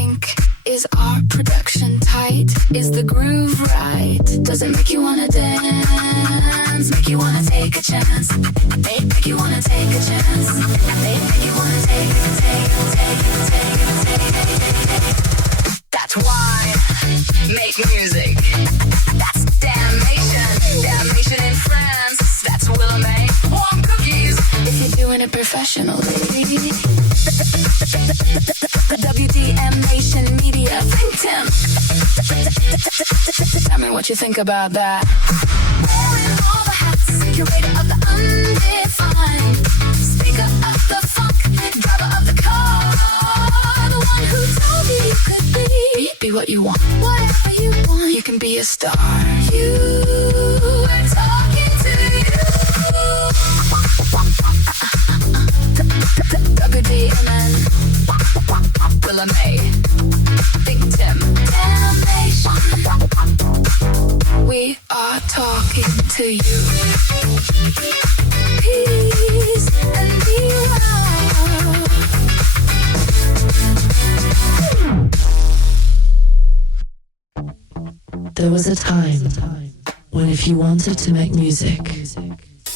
think? Is our production tight? Is the groove right? Does it make you wanna dance? Make you wanna take a chance? Make you wanna take a chance? Make you wanna take. That's why make music. That's damnation. Damnation in France. That's Willa May. Warm cookies. If you're doing it professionally. The WDM Nation Media Think Tim. Tell me what you think about that. Wearing all the hats, curator of the undefined, speaker of the funk, driver of the car, the one who told you you could be what you want, whatever you want. You can be a star. We're talking to you. WDMN, Willa May, Big Tim, Damnation. We are talking to you. Peace and be well. There was a time when if you wanted to make music,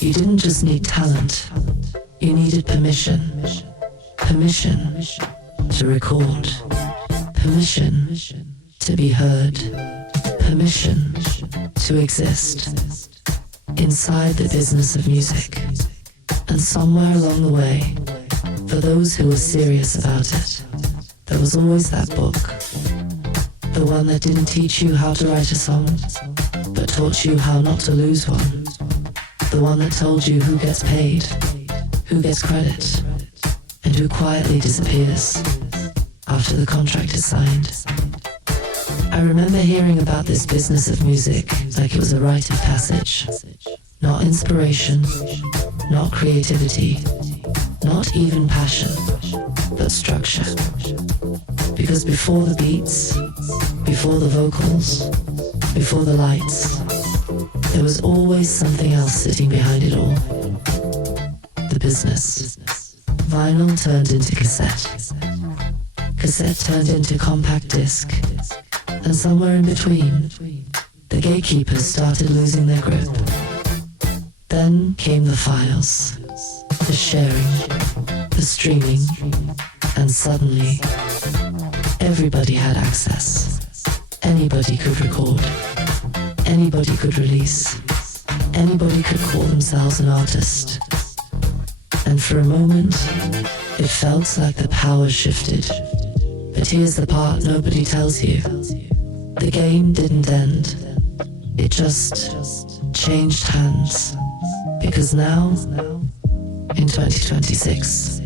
you didn't just need talent, you needed permission. Permission to record. Permission to be heard. Permission to exist inside the business of music. And somewhere along the way, for those who were serious about it, there was always that book. The one that didn't teach you how to write a song, but taught you how not to lose one. The one that told you who gets paid, who gets credit, and who quietly disappears after the contract is signed. I remember hearing about this business of music like it was a rite of passage. Not inspiration, not creativity, not even passion, but structure. Because before the beats, before the vocals, before the lights, there was always something else sitting behind it all. The business. Vinyl turned into cassette. Cassette turned into compact disc. And somewhere in between, the gatekeepers started losing their grip. Then came the files, the sharing, the streaming, and suddenly, everybody had access. Anybody could record. Anybody could release. Anybody could call themselves an artist. And for a moment, it felt like the power shifted. But here's the part nobody tells you. The game didn't end. It just changed hands. Because now, in 2026,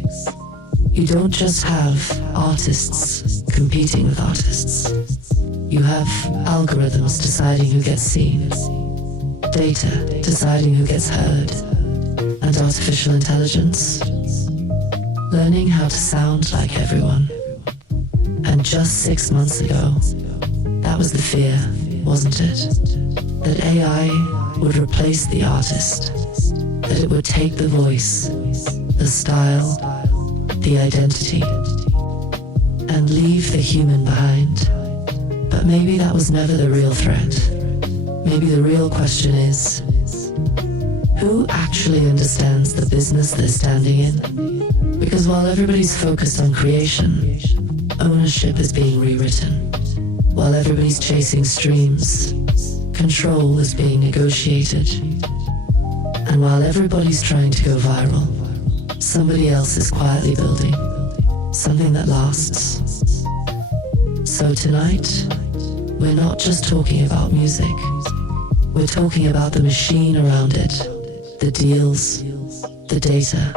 you don't just have artists competing with artists. You have algorithms deciding who gets seen, data deciding who gets heard, and artificial intelligence learning how to sound like everyone. And just 6 months ago, that was the fear, wasn't it? That AI would replace the artist, that it would take the voice, the style, the identity, and leave the human behind. But maybe that was never the real threat. Maybe the real question is, who actually understands the business they're standing in? Because while everybody's focused on creation, ownership is being rewritten. While everybody's chasing streams, control is being negotiated. And while everybody's trying to go viral, somebody else is quietly building something that lasts. So tonight, we're not just talking about music. We're talking about the machine around it, the deals, the data,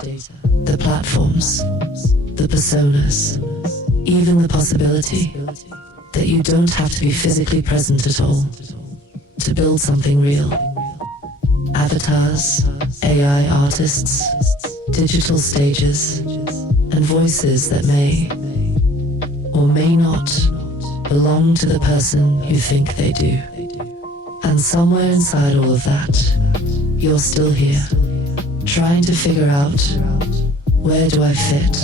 the platforms, the personas, even the possibility that you don't have to be physically present at all to build something real. Avatars, AI artists, digital stages, and voices that may or may not belong to the person you think they do. And somewhere inside all of that, you're still here, trying to figure out, where do I fit?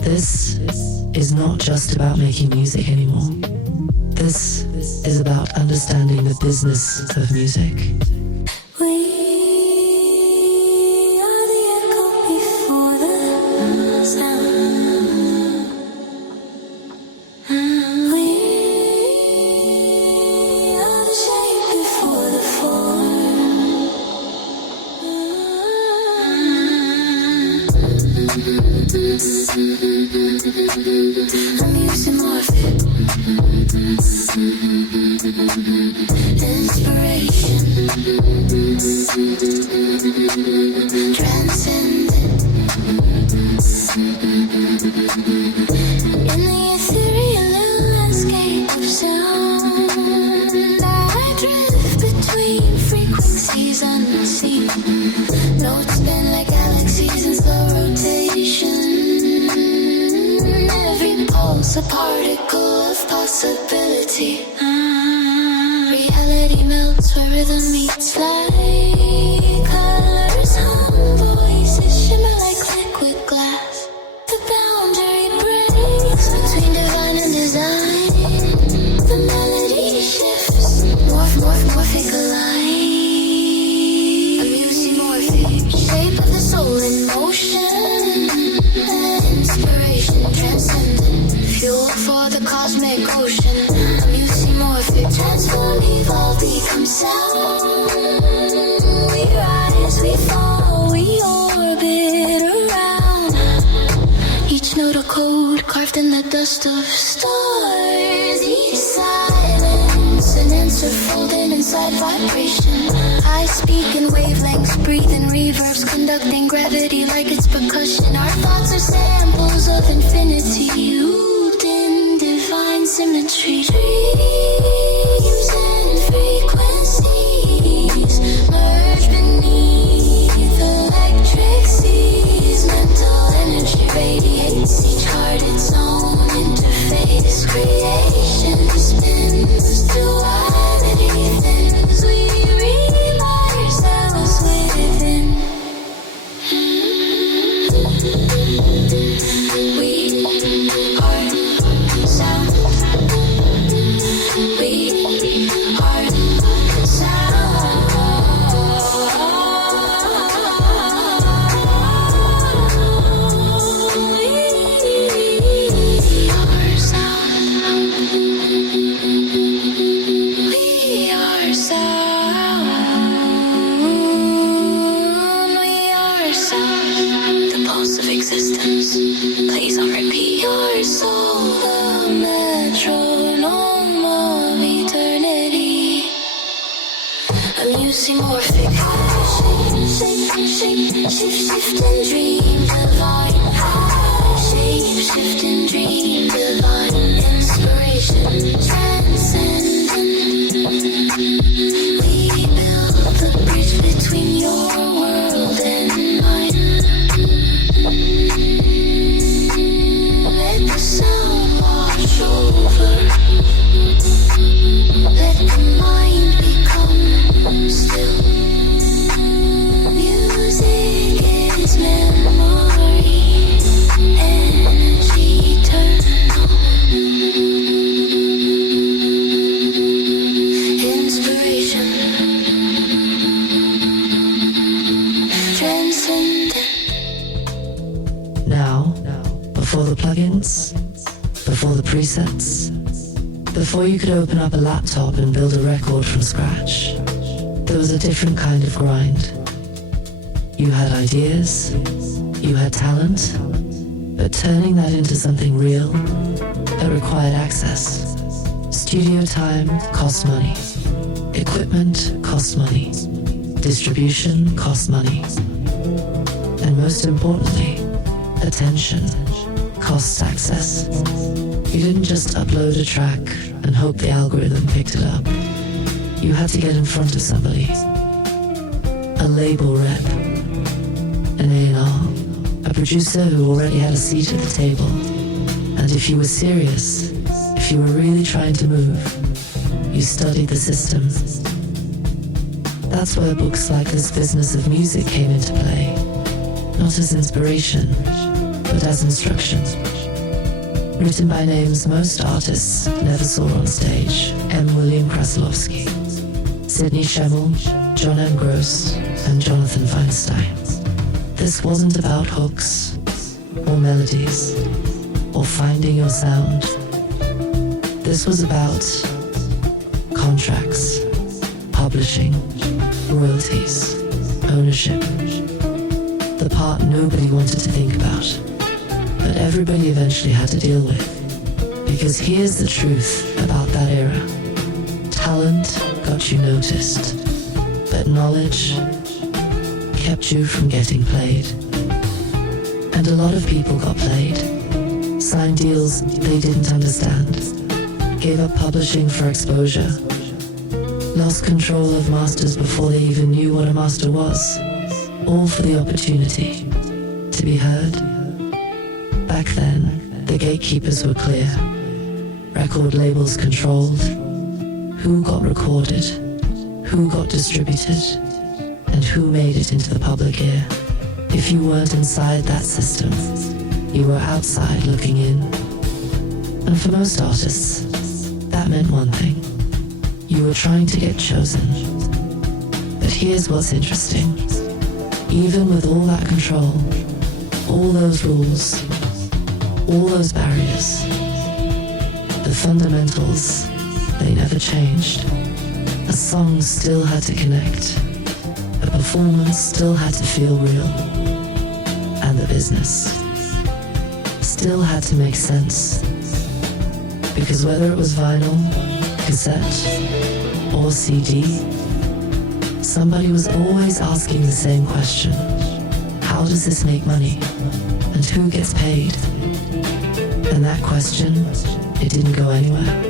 This is not just about making music anymore. This is about understanding the business of music. We are the echo before the sound. We are the shape before the form. I'm using morphine. Inspiration, transcendent. In the ethereal landscape of sound, I drift between frequencies unseen. Notes spin like galaxies in slow rotation. Every pulse a particle of possibility. Reality melts where rhythm meets flight. Colors hum, voices shimmer like liquid glass. The boundary breaks between divine and design. The melody shifts, morphic align. I'm using morphic, shape of the soul in motion. Inspiration transcendent, fuel for the cosmic ocean. I'm using morphic, transform, evolve, become sound. We rise, we fall, we orbit around. Each note a code carved in the dust of stars. Each silence an answer folded inside vibration. I speak in wavelengths, breathe in reverbs, conducting gravity like it's percussion. Our thoughts are samples of infinity, looped in divine symmetry. Dreams and frequencies merge beneath electric seas. Mental energy radiates, each heart its own interface. Creation spins, duality thins. We read ourselves within. We are sound. We are sound. The pulse of existence plays on repeat. Your soul, the metronome of eternity. I'm using morphic. Shift and dream divine. Shape, shift and dream divine. Inspiration transcendent. We build the bridge between your world and mine. Let the sound wash over. Let the mind become still. Music is memory, energy eternal. Inspiration transcendent. Now, before the plugins, before the presets, before you could open up a laptop and build a record from scratch, there was a different kind of grind. You had ideas, you had talent, but turning that into something real, it required access. Studio time cost money. Equipment cost money. Distribution cost money. And most importantly, attention costs access. You didn't just upload a track and hope the algorithm picked it up. You had to get in front of somebody. A label rep, an A&R, a producer who already had a seat at the table. And if you were serious, if you were really trying to move, you studied the system. That's where books like This Business of Music came into play. Not as inspiration, but as instruction. written by names most artists never saw on stage: M. William Kraslovsky, Sidney Schemmel, John M. Gross, and Jonathan Feinstein. This wasn't about hooks, or melodies, or finding your sound. This was about contracts, publishing, royalties, ownership. The part nobody wanted to think about, but everybody eventually had to deal with. Because here's the truth about that era. Talent got you noticed, but knowledge kept you from getting played. And a lot of people got played, signed deals they didn't understand, gave up publishing for exposure, lost control of masters before they even knew what a master was, all for the opportunity to be heard. Back then, the gatekeepers were clear. Record labels controlled who got recorded, who got distributed, and who made it into the public ear. If you weren't inside that system, you were outside looking in. And for most artists, that meant one thing. You were trying to get chosen. But here's what's interesting. Even with all that control, all those rules, all those barriers, the fundamentals, they never changed. A song still had to connect. A performance still had to feel real. And the business still had to make sense. Because whether it was vinyl, cassette, or CD, somebody was always asking the same question. How does this make money? And who gets paid? And that question, it didn't go anywhere.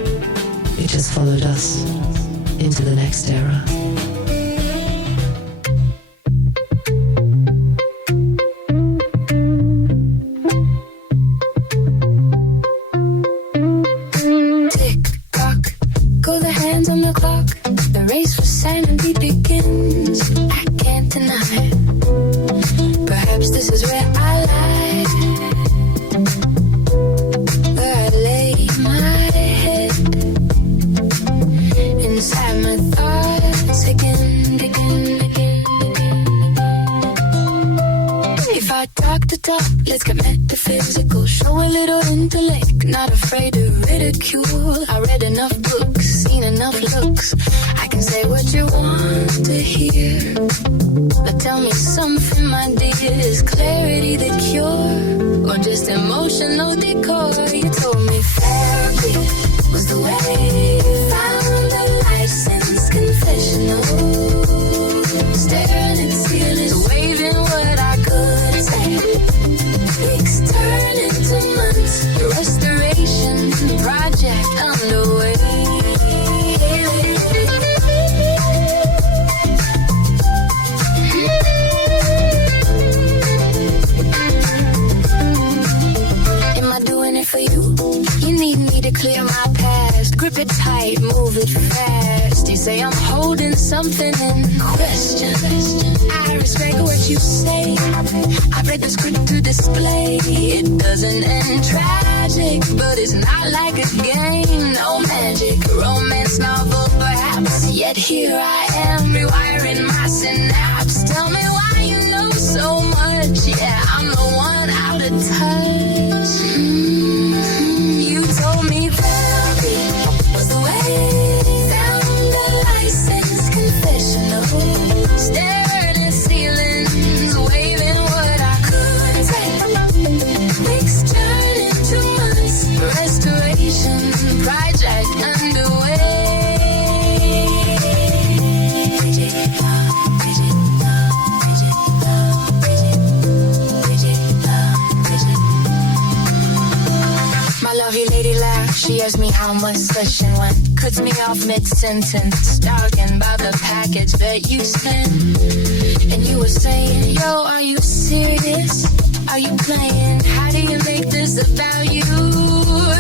It just followed us into the next era. Let's get metaphysical, show a little intellect, not afraid to ridicule. I read enough books, seen enough looks. I can say what you want to hear, but tell me something, my dear. Is clarity the cure, or just emotional decor? You told me therapy was the way. Found a license confessional, staring at ceilings, waving what I could say. Weeks turn into months, the restoration project underway. Am I doing it for you? You need me to clear my past. Grip it tight, move it fast. You say I'm holding something in question. I respect what you say. I read the script to display. It doesn't end tragic, but it's not like a game. No magic, romance novel perhaps. Yet here I am, rewiring my synapse. Tell me why you know so much. Yeah, I'm the one out of touch. You told me therapy was the way. Found a license confessional, staring at ceilings, waving what I could take. Weeks turn into months, restoration project underway. My lovely lady laughed. She asked me how much session went. Cuts me off mid-sentence, talking about the package that you spent. And you were saying, yo, are you serious? Are you playing? How do you make this about you?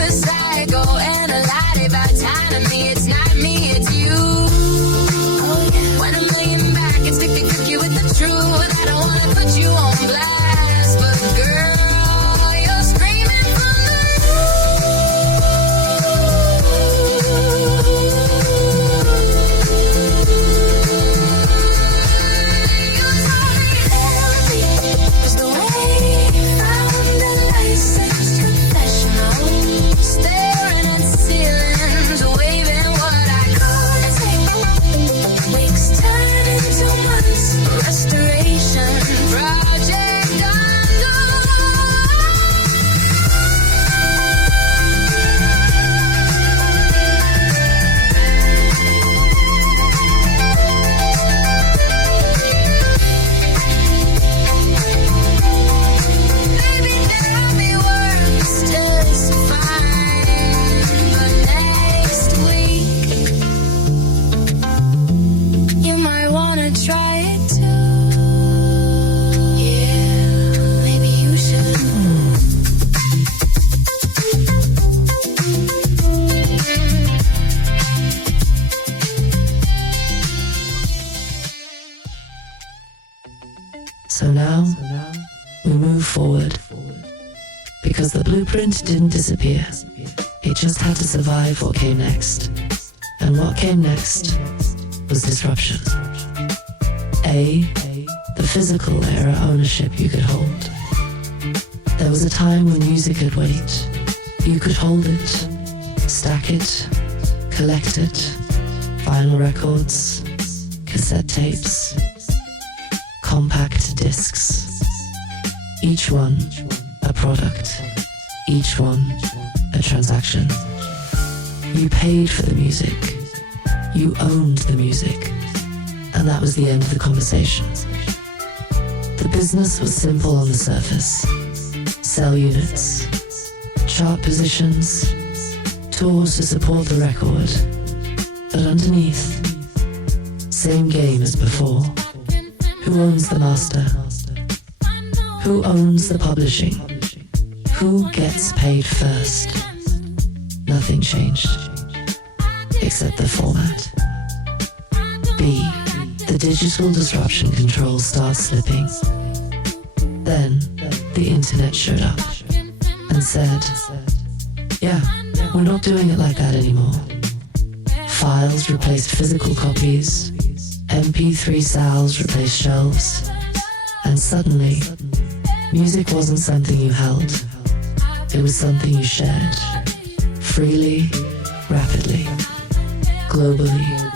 Psychoanalytic by time to me. It's not me, it's you. Oh yeah. When I'm laying back and stick to cook you with the truth. I don't wanna put you on blast, but girl, you're screaming from the roof. forward. Because the blueprint didn't disappear. It just had to survive what came next. And what came next was disruption. The physical era ownership you could hold. There was a time when music could wait. You could hold it, stack it, collect it, vinyl records, cassette tapes, compact discs. Each one a product, each one a transaction. You paid for the music, you owned the music, and that was the end of the conversation. The business was simple on the surface. Sell units, chart positions, tours to support the record. But underneath, same game as before. Who owns the master? Who owns the publishing? Who gets paid first? Nothing changed, except the format. The digital disruption control starts slipping. Then the internet showed up and said, yeah, we're not doing it like that anymore. Files replaced physical copies, MP3 sales replaced shelves, and suddenly, music wasn't something you held, it was something you shared, freely, rapidly, globally.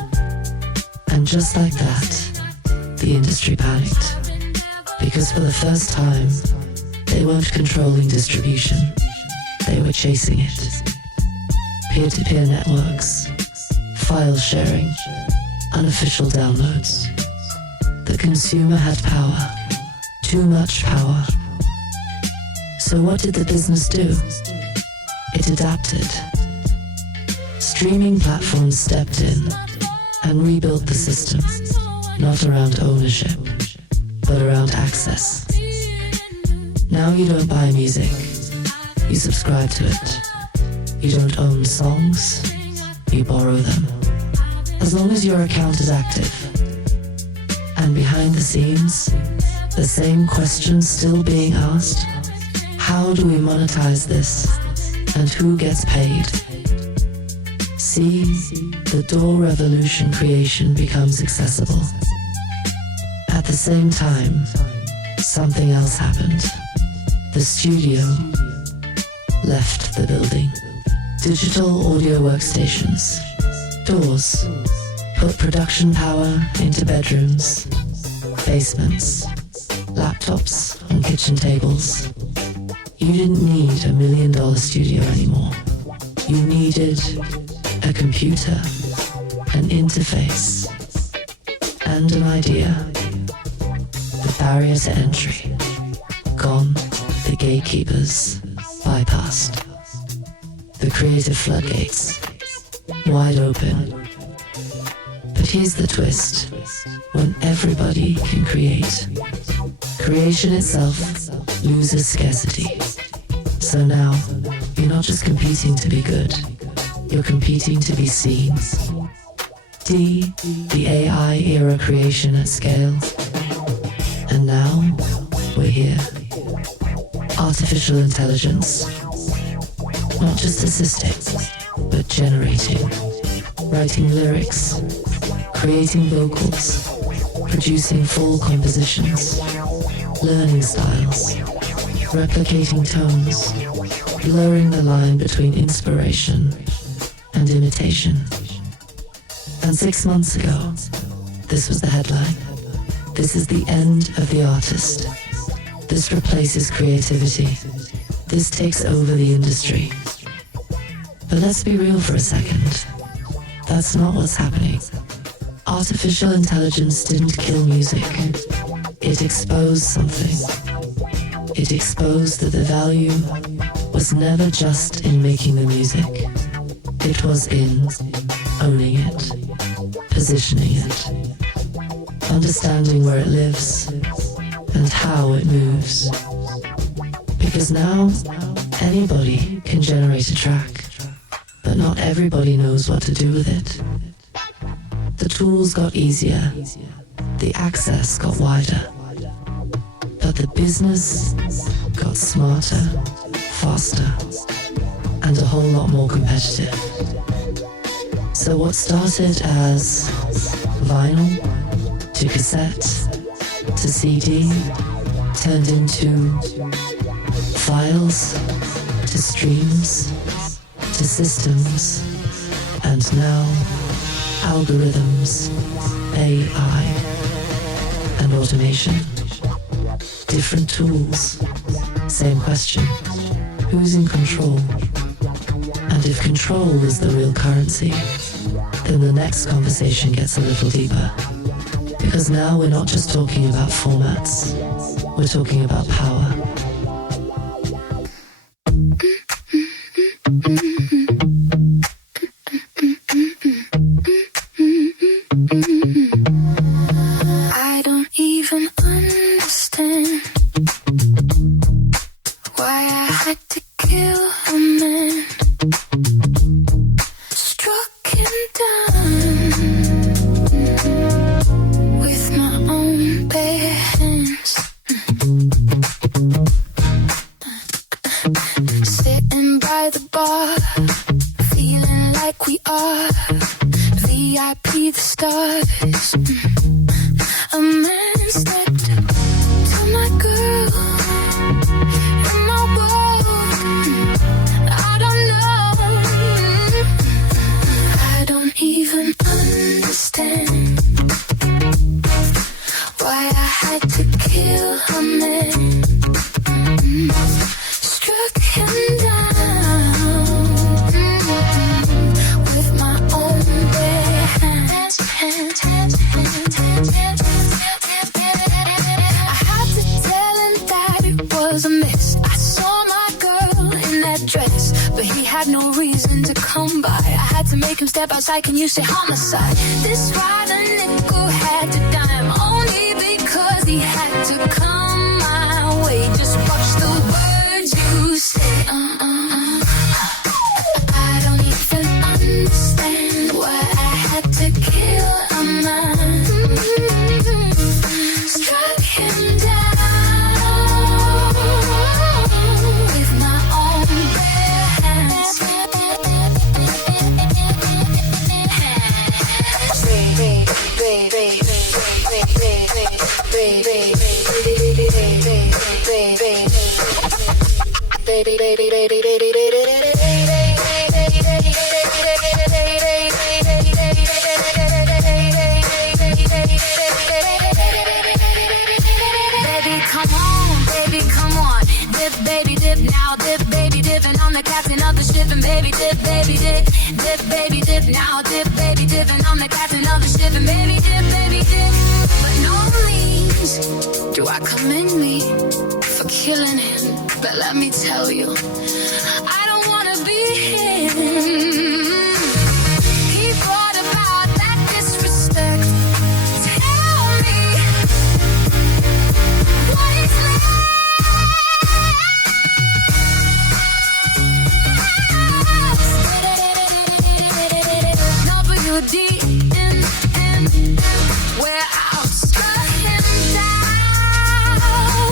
And just like that, the industry panicked. Because for the first time, they weren't controlling distribution, they were chasing it. Peer-to-peer networks, file sharing, unofficial downloads. The consumer had power, too much power. So what did the business do? It adapted. Streaming platforms stepped in and rebuilt the system, not around ownership, but around access. Now you don't buy music, you subscribe to it. You don't own songs, you borrow them. As long as your account is active. And behind the scenes, the same questions still being asked. How do we monetize this? And who gets paid? See, the DAW revolution creation becomes accessible. At the same time, something else happened. The studio left the building. Digital audio workstations, DAWs, put production power into bedrooms, basements, laptops on kitchen tables. You didn't need $1 million studio anymore. You needed a computer, an interface, and an idea. The barrier to entry, gone. The gatekeepers, bypassed. The creative floodgates, wide open. But here's the twist. When everybody can create, creation itself loses scarcity. So now, you're not just competing to be good, you're competing to be seen. The AI era creation at scale. And now, we're here. Artificial intelligence. Not just assisting, but generating. Writing lyrics, creating vocals, producing full compositions, learning styles, replicating tones, blurring the line between inspiration and imitation. And 6 months ago, this was the headline. This is the end of the artist. This replaces creativity. This takes over the industry. But let's be real for a second. That's not what's happening. Artificial intelligence didn't kill music. It exposed something. It exposed that the value was never just in making the music. It was in owning it, positioning it, understanding where it lives and how it moves. Because now, anybody can generate a track, but not everybody knows what to do with it. The tools got easier, the access got wider, but the business got smarter, faster, and a whole lot more competitive. So what started as vinyl to cassette to CD turned into files to streams to systems and now algorithms, AI and automation. Different tools, same question. Who's in control? And if control is the real currency, then the next conversation gets a little deeper. Because now we're not just talking about formats, we're talking about power. I don't even understand why I had to kill a man. Struck him down with my own bare hands. Sitting by the bar, feeling like we are VIP the stars. A man stepped to my girl in my world. I don't know. I don't even understand why I had to kill a man. Struck him down with my own bare hands. I had to tell him that it was a miss. I saw my girl in that dress, but he had no reason to come by. I had to make him step outside. Can you say homicide? This ride a nickel had to dime only because he had to come my way. Just watch the words you say. I don't even understand why I had to kill a man. Struck him down with my own bare hands. Baby dip now, dip baby dip, and I'm the captain of the ship. And baby dip baby dip now, dip baby dip, and I'm the captain of the ship. And baby dip, but no means do I commend me for killing him. But let me tell you, I don't wanna be him. He brought about that disrespect. Tell me what is left. D-in where I'll strut him down with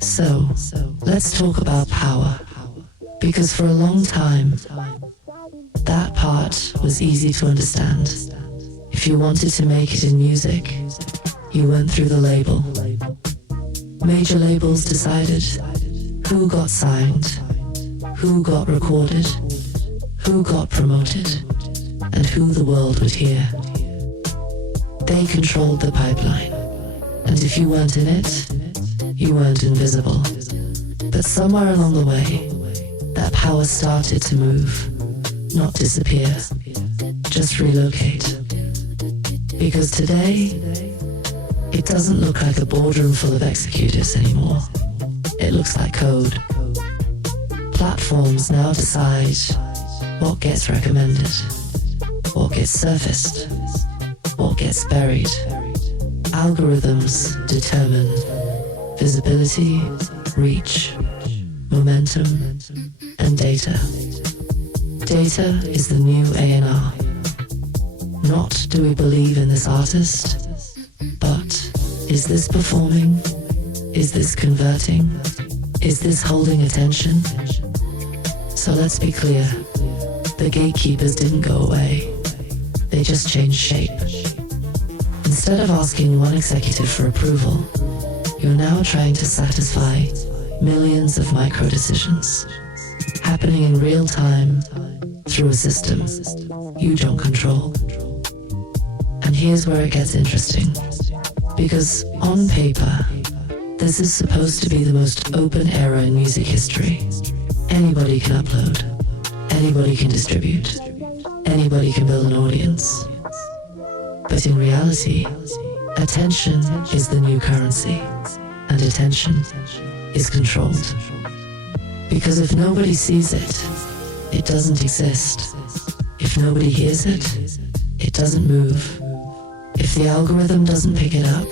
So, let's talk about power. Because for a long time, that part was easy to understand. If you wanted to make it in music, you went through the label. Major labels decided who got signed, who got recorded, who got promoted, and who the world would hear. They controlled the pipeline, and if you weren't in it, you weren't invisible. But somewhere along the way, that power started to move, not disappear, just relocate. Because today, it doesn't look like a boardroom full of executives anymore. It looks like code. Platforms now decide what gets recommended, what gets surfaced, what gets buried. Algorithms determine visibility, reach, momentum, and data. Data is the new A&R. Not do we believe in this artist, but is this performing? Is this converting? Is this holding attention? So let's be clear, the gatekeepers didn't go away. They just changed shape. Instead of asking one executive for approval, you're now trying to satisfy millions of micro decisions happening in real time through a system you don't control. And here's where it gets interesting. Because on paper, this is supposed to be the most open era in music history. Anybody can upload, anybody can distribute, anybody can build an audience. But in reality, attention is the new currency, and attention is controlled. Because if nobody sees it, it doesn't exist. If nobody hears it, it doesn't move. If the algorithm doesn't pick it up,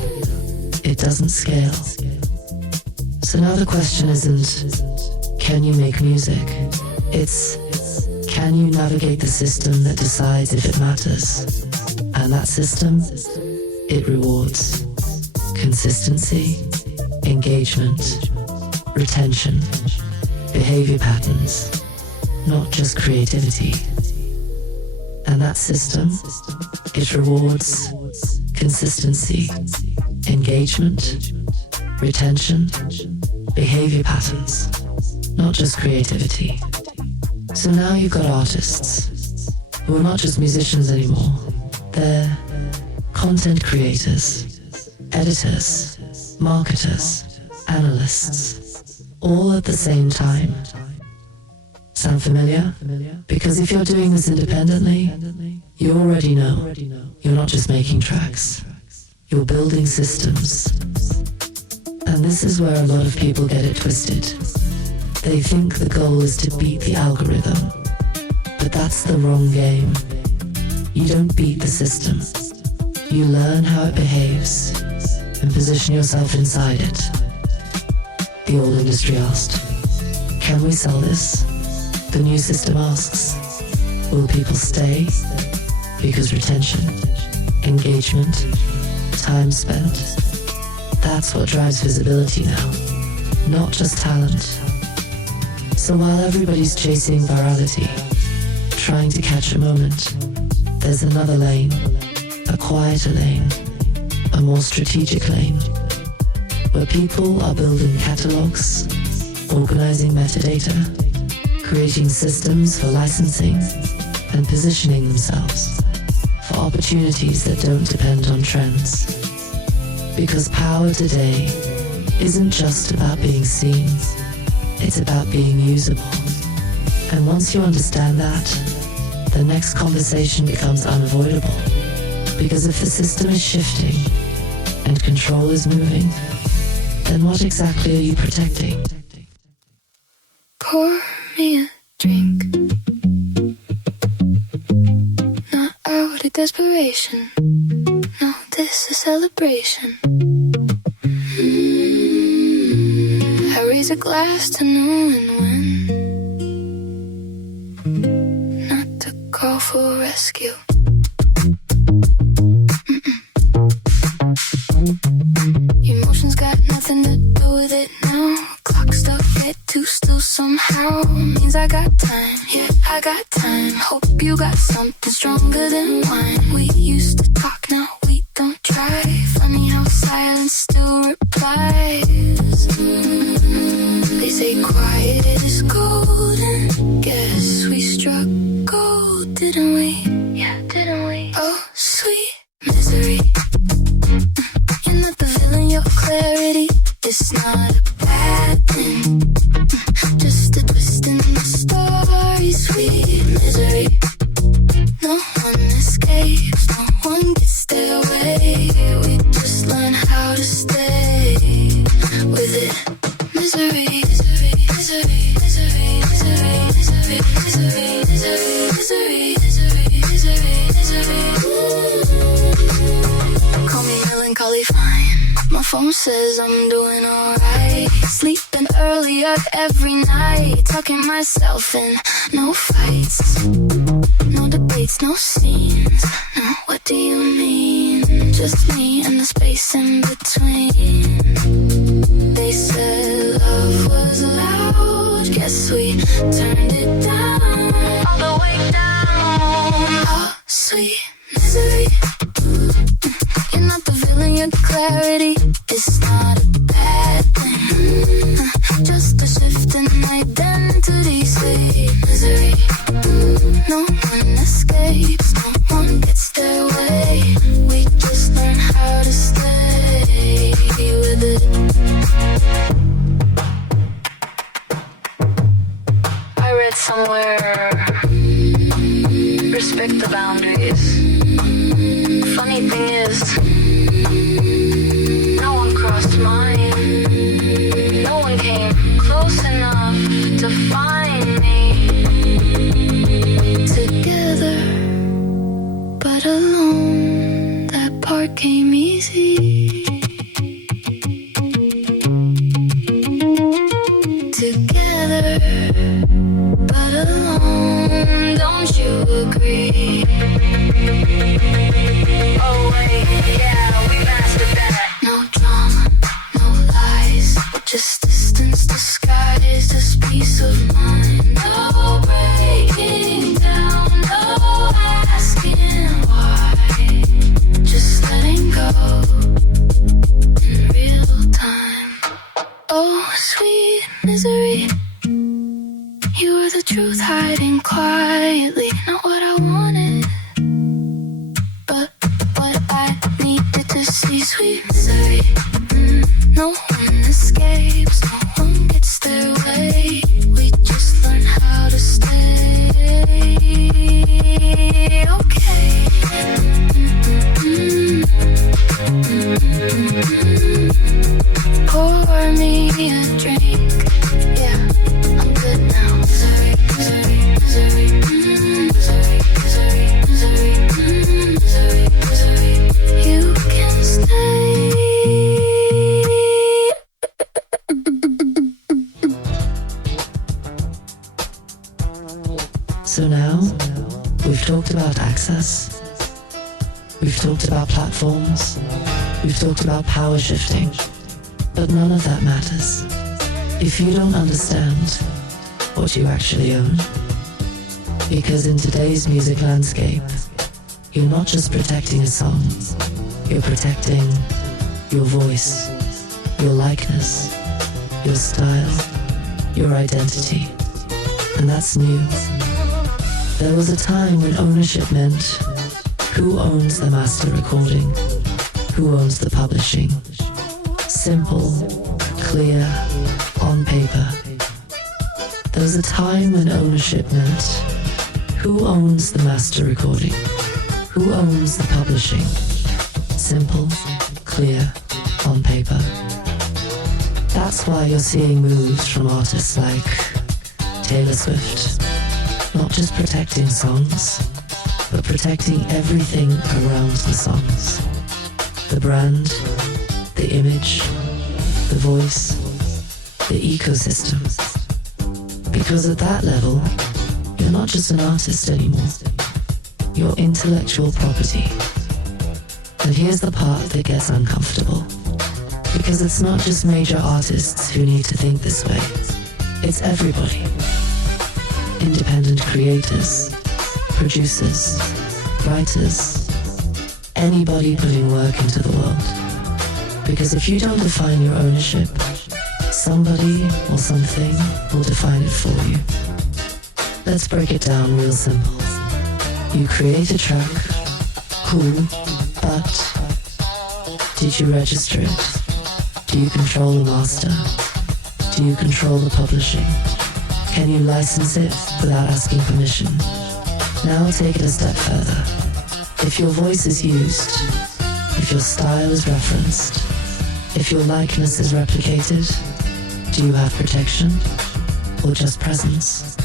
it doesn't scale. So now the question isn't, can you make music? It's, can you navigate the system that decides if it matters? And that system, it rewards consistency, engagement, retention, behavior patterns, not just creativity. And that system, it rewards consistency, engagement, retention, behavior patterns, not just creativity. So now you've got artists who are not just musicians anymore. They're content creators, editors, marketers, analysts, all at the same time. Sound familiar? Because if you're doing this independently, you already know you're not just making tracks, you're building systems. And this is where a lot of people get it twisted. They think the goal is to beat the algorithm, but that's the wrong game. You don't beat the system. You learn how it behaves and position yourself inside it. The old industry asked, can we sell this? The new system asks, will people stay? Because retention, engagement, time spent, that's what drives visibility now, not just talent. So while everybody's chasing virality, trying to catch a moment, there's another lane, a quieter lane, a more strategic lane, where people are building catalogs, organizing metadata, creating systems for licensing, and positioning themselves for opportunities that don't depend on trends. Because power today isn't just about being seen, it's about being usable. And once you understand that, the next conversation becomes unavoidable. Because if the system is shifting and control is moving, then what exactly are you protecting? Pour me a drink, not out of desperation. No, this is celebration. I raise a glass to no and when, not to call for rescue. Emotions got nothing to do with it now. Clock stuck at 2 still somehow. Means I got time, yeah, I got time. Hope you got something stronger than wine. We used to talk, now we don't try. Funny how silence still replies. They say quiet is golden. Guess we struck gold, didn't we? Yeah, didn't we? Oh, sweet misery. You're not the villain, your clarity. It's not a bad thing, just a twist in the story. Sweet misery. No one escapes, no one gets their way. We just learn how to stay with it. Misery, misery, misery, misery, misery. Call me melancholy fine. My phone says I'm doing alright. Sleeping earlier every night. Talking myself in. No fights, no debates, no scenes. No, what do you mean? Just me and the space in between. They said love was loud. Guess we turned it down. All the way down. Oh, sweet misery. You're not the villain, your clarity is not a bad thing. Just a shift in identity, sweet misery. No one escapes, no one gets their way. We just learn how to stay with it. I read somewhere, respect the boundaries. Funny thing is, no one crossed mine. No one came close enough to find me. Together, but alone, that part came easy. Together, but alone, don't you agree? Oh wait, yeah, we mastered that. No drama, no lies, just distance disguised as peace of mind. No breaking down, no asking why. Just letting go in real time. Oh, sweet misery. You were the truth hiding quietly, not what I wanted, but what I needed to see. Sweet misery. No one escapes, no one gets their way. We just learn how to stay okay. Pour me a drink. Yeah, I'm good now. Misery, misery, misery, misery, misery, misery, misery, misery. You can stay. So now, we've talked about access, we've talked about platforms, we've talked about power shifting, but none of that matters if you don't understand what you actually own. Because in today's music landscape, you're not just protecting a song, you're protecting your voice, your likeness, your style, your identity. And that's new. There was a time when ownership meant who owns the master recording, who owns the publishing. Simple, clear, on paper. There was a time when ownership meant who owns the master recording, who owns the publishing. Simple, clear, on paper. That's why you're seeing moves from artists like Taylor Swift, not just protecting songs, but protecting everything around the songs. The brand, the image, the voice, the ecosystem. Because at that level, you're not just an artist anymore. You're intellectual property. And here's the part that gets uncomfortable. Because it's not just major artists who need to think this way. It's everybody. Independent creators, producers, writers, anybody putting work into the world. Because if you don't define your ownership, somebody or something will define it for you. Let's break it down real simple. You create a track, cool, but did you register it? Do you control the master? Do you control the publishing? Can you license it without asking permission? Now take it a step further. If your voice is used, if your style is referenced, if your likeness is replicated, do you have protection or just presence?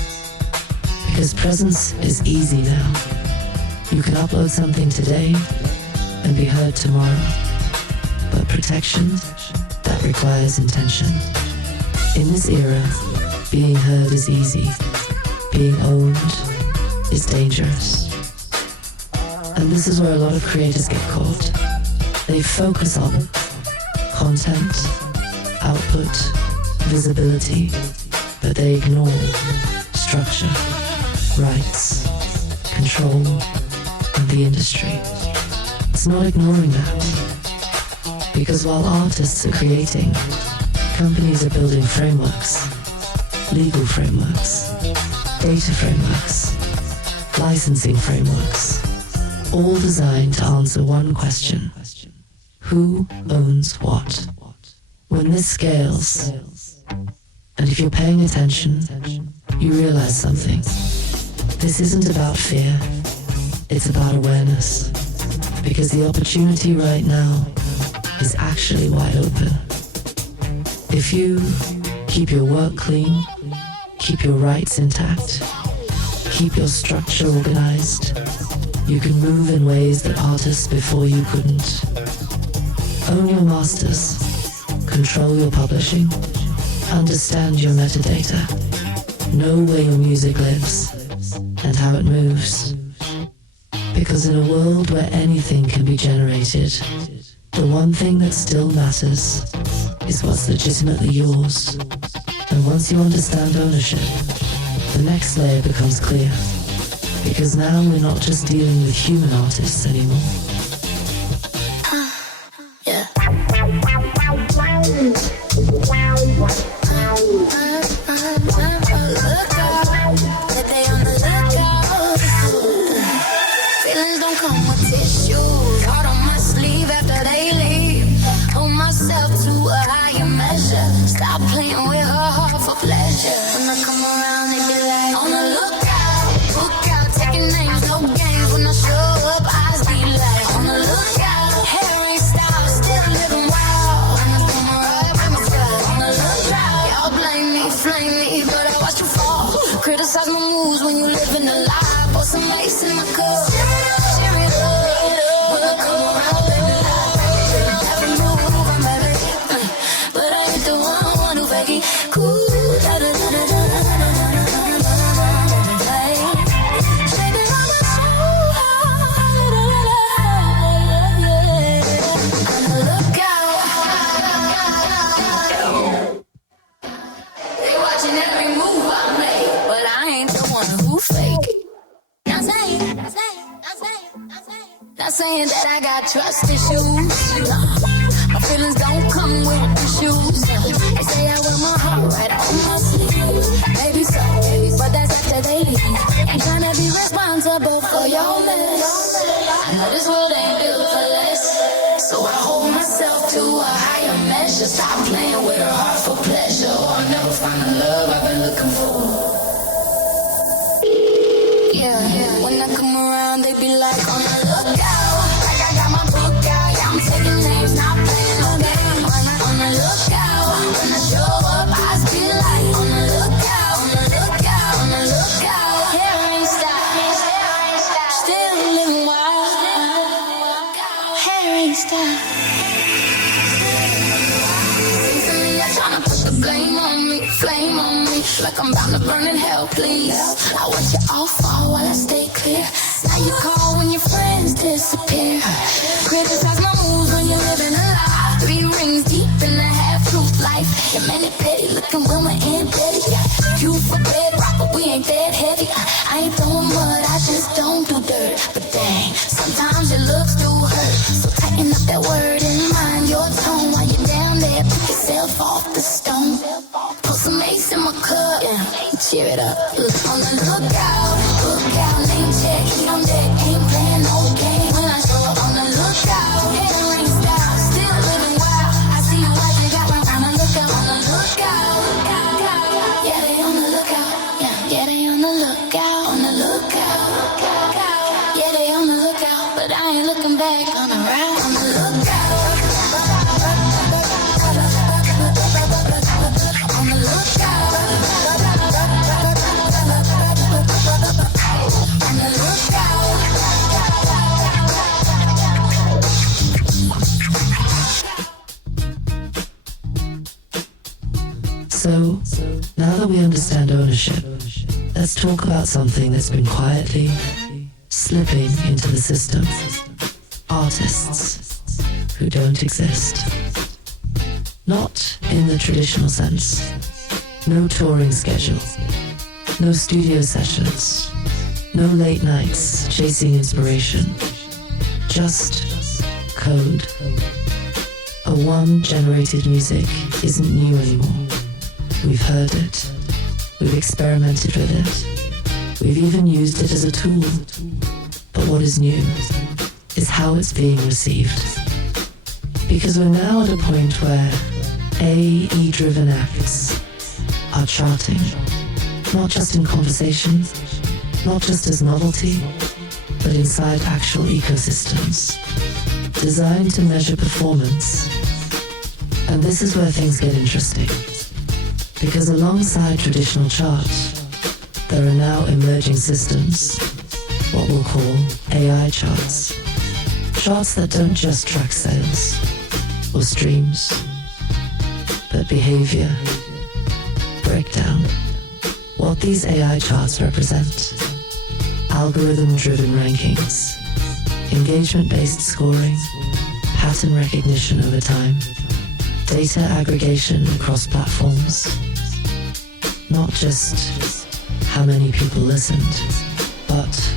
Because presence is easy now. You can upload something today and be heard tomorrow, but protection, that requires intention. In this era, being heard is easy, being owned is dangerous. And this is where a lot of creators get caught. They focus on content, output, visibility, but they ignore structure, rights, control, and the industry. It's not ignoring that, because while artists are creating, companies are building frameworks, legal frameworks, data frameworks, licensing frameworks, all designed to answer one question: who owns what? When this scales, and if you're paying attention, you realize something. This isn't about fear, it's about awareness, because the opportunity right now is actually wide open. If you keep your work clean, keep your rights intact, keep your structure organized, you can move in ways that artists before you couldn't. Own your masters, control your publishing, understand your metadata, know where your music lives and how it moves. Because in a world where anything can be generated, the one thing that still matters is what's legitimately yours. And once you understand ownership, the next layer becomes clear. Because now we're not just dealing with human artists anymore. Yeah. Feelings don't come with tissues. Heart on my sleeve after they leave. Hold myself to a higher measure. Stop playing with her heart for pleasure. When I come around, they be like, on the lookout, look out, taking names, no games. When I show up, eyes be like, on the lookout. Hair ain't style, still living wild. When I come around, bring my style. On the lookout, y'all blame me, flame me, but I watch you fall. Criticize my moves when you living a lie. Pour some lace in my cup. Cheer it up. When I come around, baby, like every move I'm ready. But I ain't the one who fake it. Cool. Da da da da da da da da da. Shake it on my soul. On the lookout. They watching every move I make, but I ain't the one who fake it. Not saying that I got trust issues. My feelings don't come with issues. They say I wear my heart right on my sleeve. Maybe so, but that's after they leave. Ain't tryna be responsible for your mess. I know this world ain't built for less, so I hold myself to a higher measure. Stop playing with her heart for pleasure, or I'll never find the love I've been looking for. Yeah, when I come around, they be like, on the lookout. Like I got my book out, yeah, I'm taking names, not playing no game. On the lookout, when I show up, eyes be like, on the lookout, on the lookout, on the lookout. Hair ain't style, still living wild. Hair ain't style. Recently, I'm tryna put the blame on me, flame on me, like I'm bound to burn in hell, please. I watch you all fall while I stay clear. Now you call when your friends disappear. Criticize my moves when you're living a lie. 3 rings deep in the half-truth life. Your man is petty, looking when we're in bed. You for bed rock, but we ain't that heavy. I ain't throwing mud, I just don't do dirt. But dang, sometimes your looks do hurt. So tighten up that word and mind your tone. While you're down there, pick yourself off the stone. Put some ace in my cup, yeah, cheer it up. On the lookout, name check, heat on deck, ain't playing no game. When I show up on the lookout, hair ain't style, still living wild. I see you as you got one on the lookout, on the lookout. Yeah, they on the lookout, yeah, they on the lookout, on the lookout. Yeah, they on the lookout, but I ain't looking back, on the round, on the lookout. On the lookout. On the lookout. So, now that we understand ownership, let's talk about something that's been quietly slipping into the system. Artists who don't exist. Not in the traditional sense. No touring schedule. No studio sessions. No late nights chasing inspiration. Just code. A one-generated music isn't new anymore. We've heard it. We've experimented with it. We've even used it as a tool. But what is new is how it's being received. Because we're now at a point where AE-driven acts are charting, not just in conversation, not just as novelty, but inside actual ecosystems, designed to measure performance. And this is where things get interesting, because alongside traditional charts, there are now emerging systems, what we'll call AI charts. Charts that don't just track sales or streams, but behavior, breakdown. What these AI charts represent: algorithm-driven rankings, engagement-based scoring, pattern recognition over time, data aggregation across platforms. Not just how many people listened, but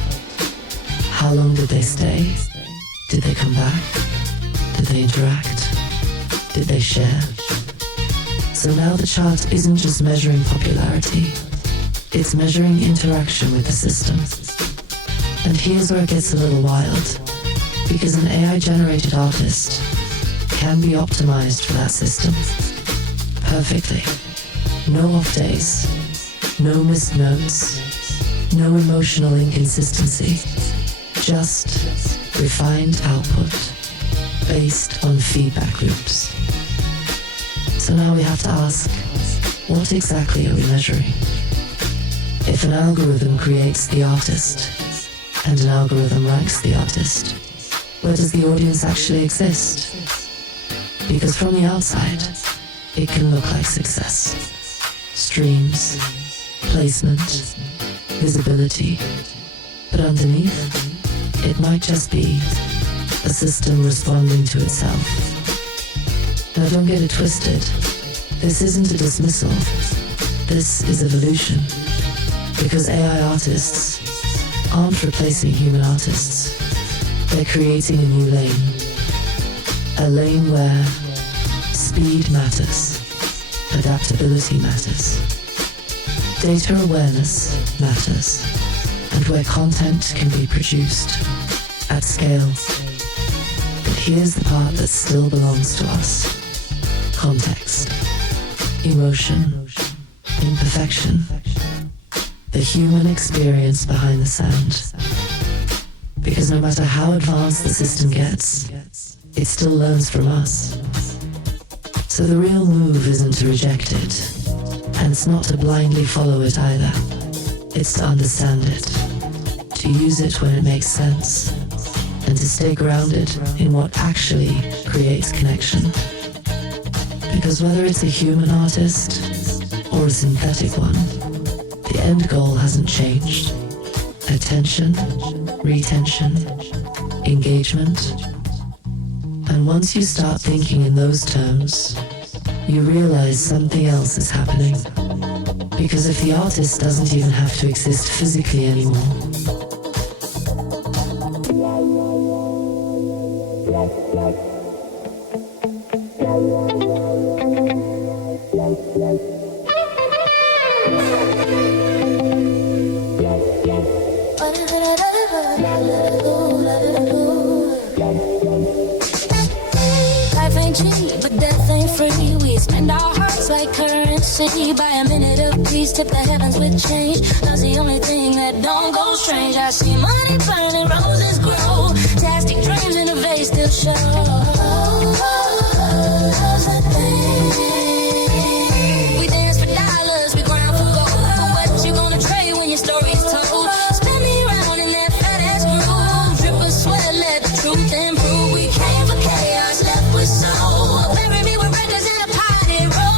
how long did they stay? Did they come back? Did they interact? Did they share? So now the chart isn't just measuring popularity, it's measuring interaction with the system. And here's where it gets a little wild, because an AI-generated artist can be optimized for that system perfectly. No off days, no missed notes, no emotional inconsistency, just refined output based on feedback loops. So now we have to ask, what exactly are we measuring? If an algorithm creates the artist and an algorithm ranks the artist, where does the audience actually exist? Because from the outside, it can look like success. Streams, placement, visibility. But underneath, it might just be a system responding to itself. Now don't get it twisted. This isn't a dismissal. This is evolution. Because AI artists aren't replacing human artists. They're creating a new lane. A lane where speed matters, adaptability matters, data awareness matters, and where content can be produced at scale. But here's the part that still belongs to us. Context, emotion, imperfection, the human experience behind the sound. Because no matter how advanced the system gets, it still learns from us. So the real move isn't to reject it, and it's not to blindly follow it either. It's to understand it, to use it when it makes sense, and to stay grounded in what actually creates connection. Because whether it's a human artist or a synthetic one, the end goal hasn't changed. Attention, retention, engagement. And once you start thinking in those terms, you realize something else is happening. Because if the artist doesn't even have to exist physically anymore, life ain't cheap, but death ain't free. We spend our hearts like currency. By a minute of peace, tip the heavens with change. That's the only thing that don't go strange. I see money burning, roses grow. Plastic dreams in a vase still show. Love's a thing. We dance for dollars, we grind for gold. For what you gonna trade when your story's told? Spin me around in that fat ass groove. Drip of sweat, let the truth improve. We came for chaos, left with soul. Bury me with records in a party roll.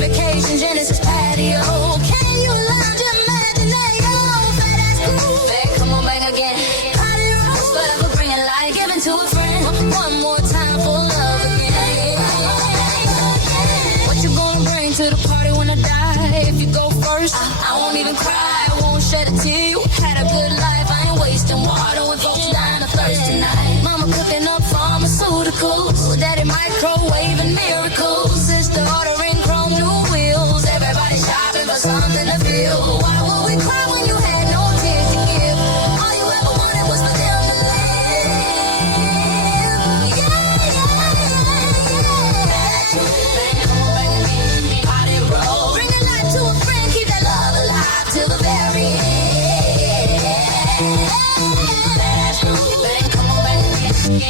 vacation, Genesis patio. Can you lounge imagination? Fat ass cool. Back, come on back again. Party rocks, forever bringing light, giving to a friend. One more time for love again. What you gonna bring to the party when I die? If you go first, I won't even cry, I won't shed a tear. You had a good life, I ain't wasting water when folks dying of thirst tonight. Mama cooking up pharmaceuticals, daddy microwaving miracles, sister ordering chrome new wheels, everybody shopping for something to feel. Why would we cry when you had no tears to give? All you ever wanted was for them to live. Yeah, party roll, bring a light to a friend, keep that love alive till the very end.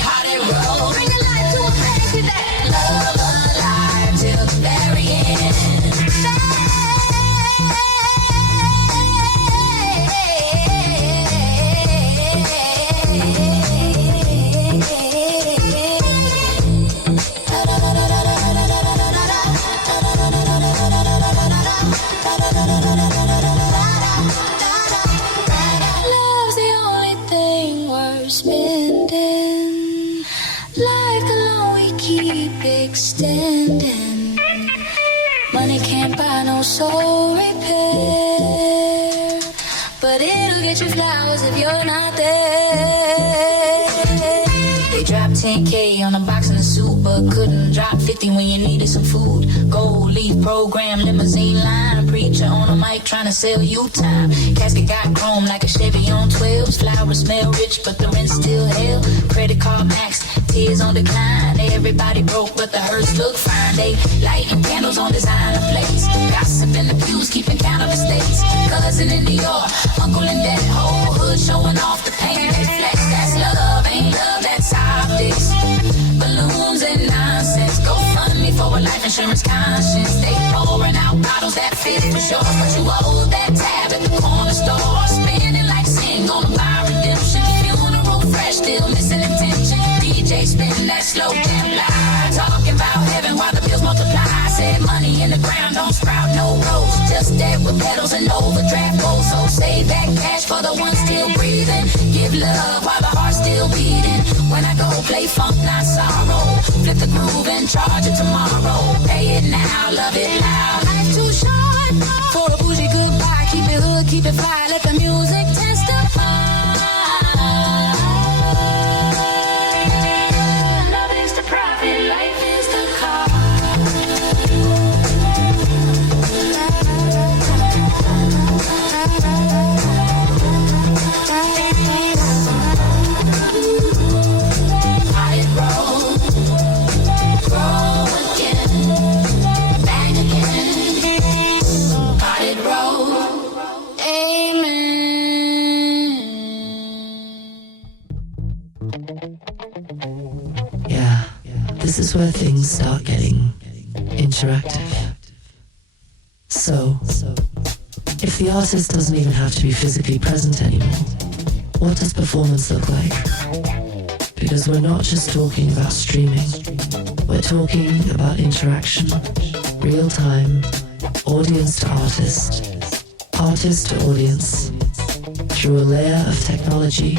Party roll, bring a light to a friend, keep that love alive till the very end. Love's the only thing worth spending. Life alone we keep extending. Money can't buy no soul repair, but it'll get you flowers if you're not there. They dropped 10K on a box and a suit, but couldn't drop 50 when you needed some food. Gold leaf program, limousine line, preacher on a mic trying to sell you time. Casket got chrome like a Chevy on 12s. Flowers smell rich, but the rent's still hell. Credit card max, tears on decline. Everybody broke, but the hearse look fine. They lighting candles on designer plates. Gossip in the pews, keeping count of mistakes. Cousin in New York, uncle in that whole hood showing off the pain. They flex, that's love, ain't love, that's optics. Balloons and nonsense. Go fund me for a life insurance conscience. They pouring out bottles that fit for sure, but you owe that tab at the corner store. Spinning like sing on a bar redemption. Funeral fresh, still missing attention. DJ spinning that slow jam live, talking about heaven while the bills multiply. Said money in the ground don't sprout no rose, just dead with pedals and overdraft goals. So save that cash for the ones still breathing. Give love while the heart's still beating. When I go play funk, not sorrow. Flip the groove and charge it tomorrow. Pay it now, love it loud. Life's too short for a bougie goodbye. Keep it hood, keep it fly, let the music testify. Love is the profit, life is the car. Party roll, roll again, bang again. Party roll, amen. Yeah, this is where things start getting interactive. So, if the artist doesn't even have to be physically present anymore, what does performance look like? Because we're not just talking about streaming, we're talking about interaction, real time, audience to artist, artist to audience, through a layer of technology.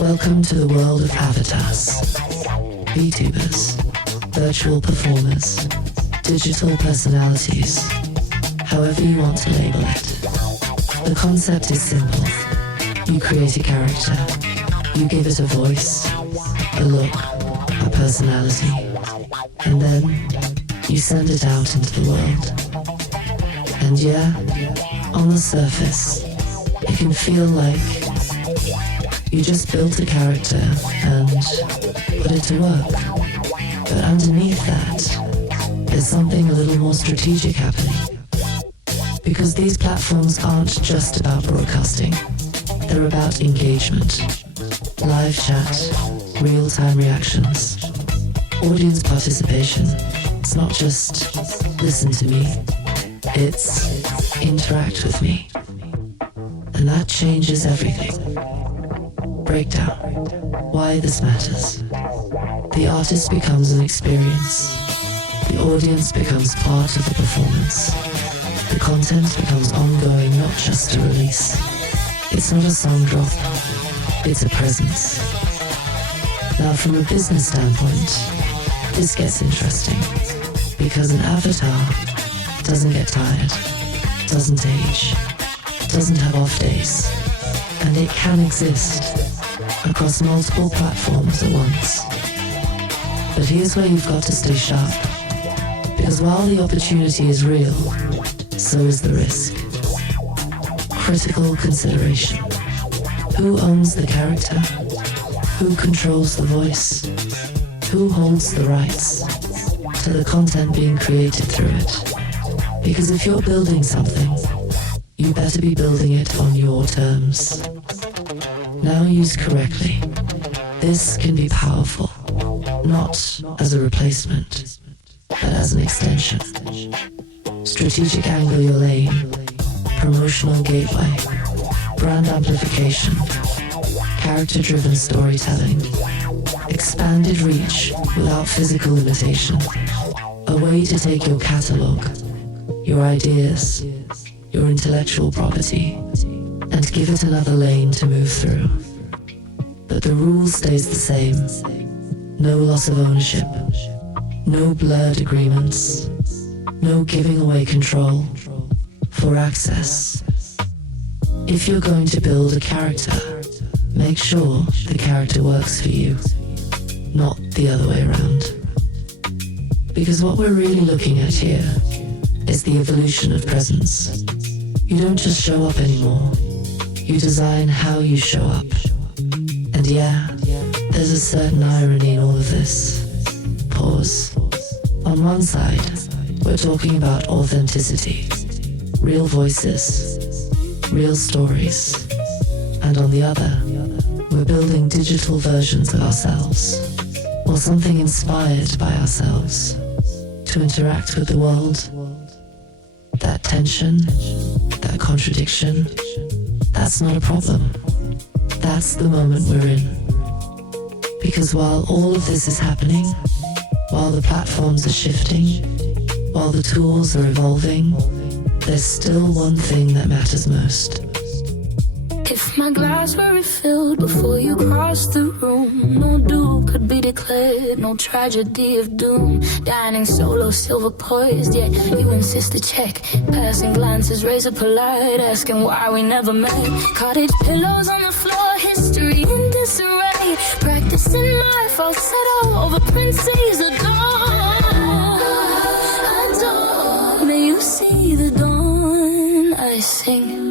Welcome to the world of avatars, VTubers, virtual performers, digital personalities, however you want to label it. The concept is simple. You create a character, you give it a voice, a look, a personality, and then you send it out into the world. And yeah, on the surface, it can feel like you just built a character and put it to work. But underneath that, there's something a little more strategic happening. Because these platforms aren't just about broadcasting. They're about engagement, live chat, real-time reactions, audience participation. It's not just listen to me, it's interact with me. And that changes everything. Breakdown. Why this matters. The artist becomes an experience. The audience becomes part of the performance. The content becomes ongoing, not just a release. It's not a song drop, it's a presence. Now, from a business standpoint, this gets interesting, because an avatar doesn't get tired, doesn't age, doesn't have off days, and it can exist across multiple platforms at once. But here's where you've got to stay sharp, because while the opportunity is real, so is the risk. Critical consideration. Who owns the character? Who controls the voice? Who holds the rights to the content being created through it? Because if you're building something, you better be building it on your terms. Now used correctly, this can be powerful, not as a replacement, but as an extension. Strategic angle your lane, promotional gateway, brand amplification, character-driven storytelling, expanded reach without physical limitation, a way to take your catalog, your ideas, your intellectual property, and give it another lane to move through. But the rule stays the same. No loss of ownership, no blurred agreements, no giving away control for access. If you're going to build a character, make sure the character works for you, not the other way around. Because what we're really looking at here is the evolution of presence. You don't just show up anymore, you design how you show up. And yeah, there's a certain irony in all of this. Pause. On one side, we're talking about authenticity, real voices, real stories. And on the other, we're building digital versions of ourselves, or something inspired by ourselves, to interact with the world. That tension, that contradiction, that's not a problem. That's the moment we're in. Because while all of this is happening, while the platforms are shifting, while the tools are evolving, there's still one thing that matters most. If my glass were refilled before you crossed the room, no doom could be declared, no tragedy of doom. Dining solo, silver poised, yet you insist to check. Passing glances, razor polite, asking why we never met. Cottage pillows on the floor, history in disarray. Practicing my falsetto over Prince's adore. May you see the dawn, I sing.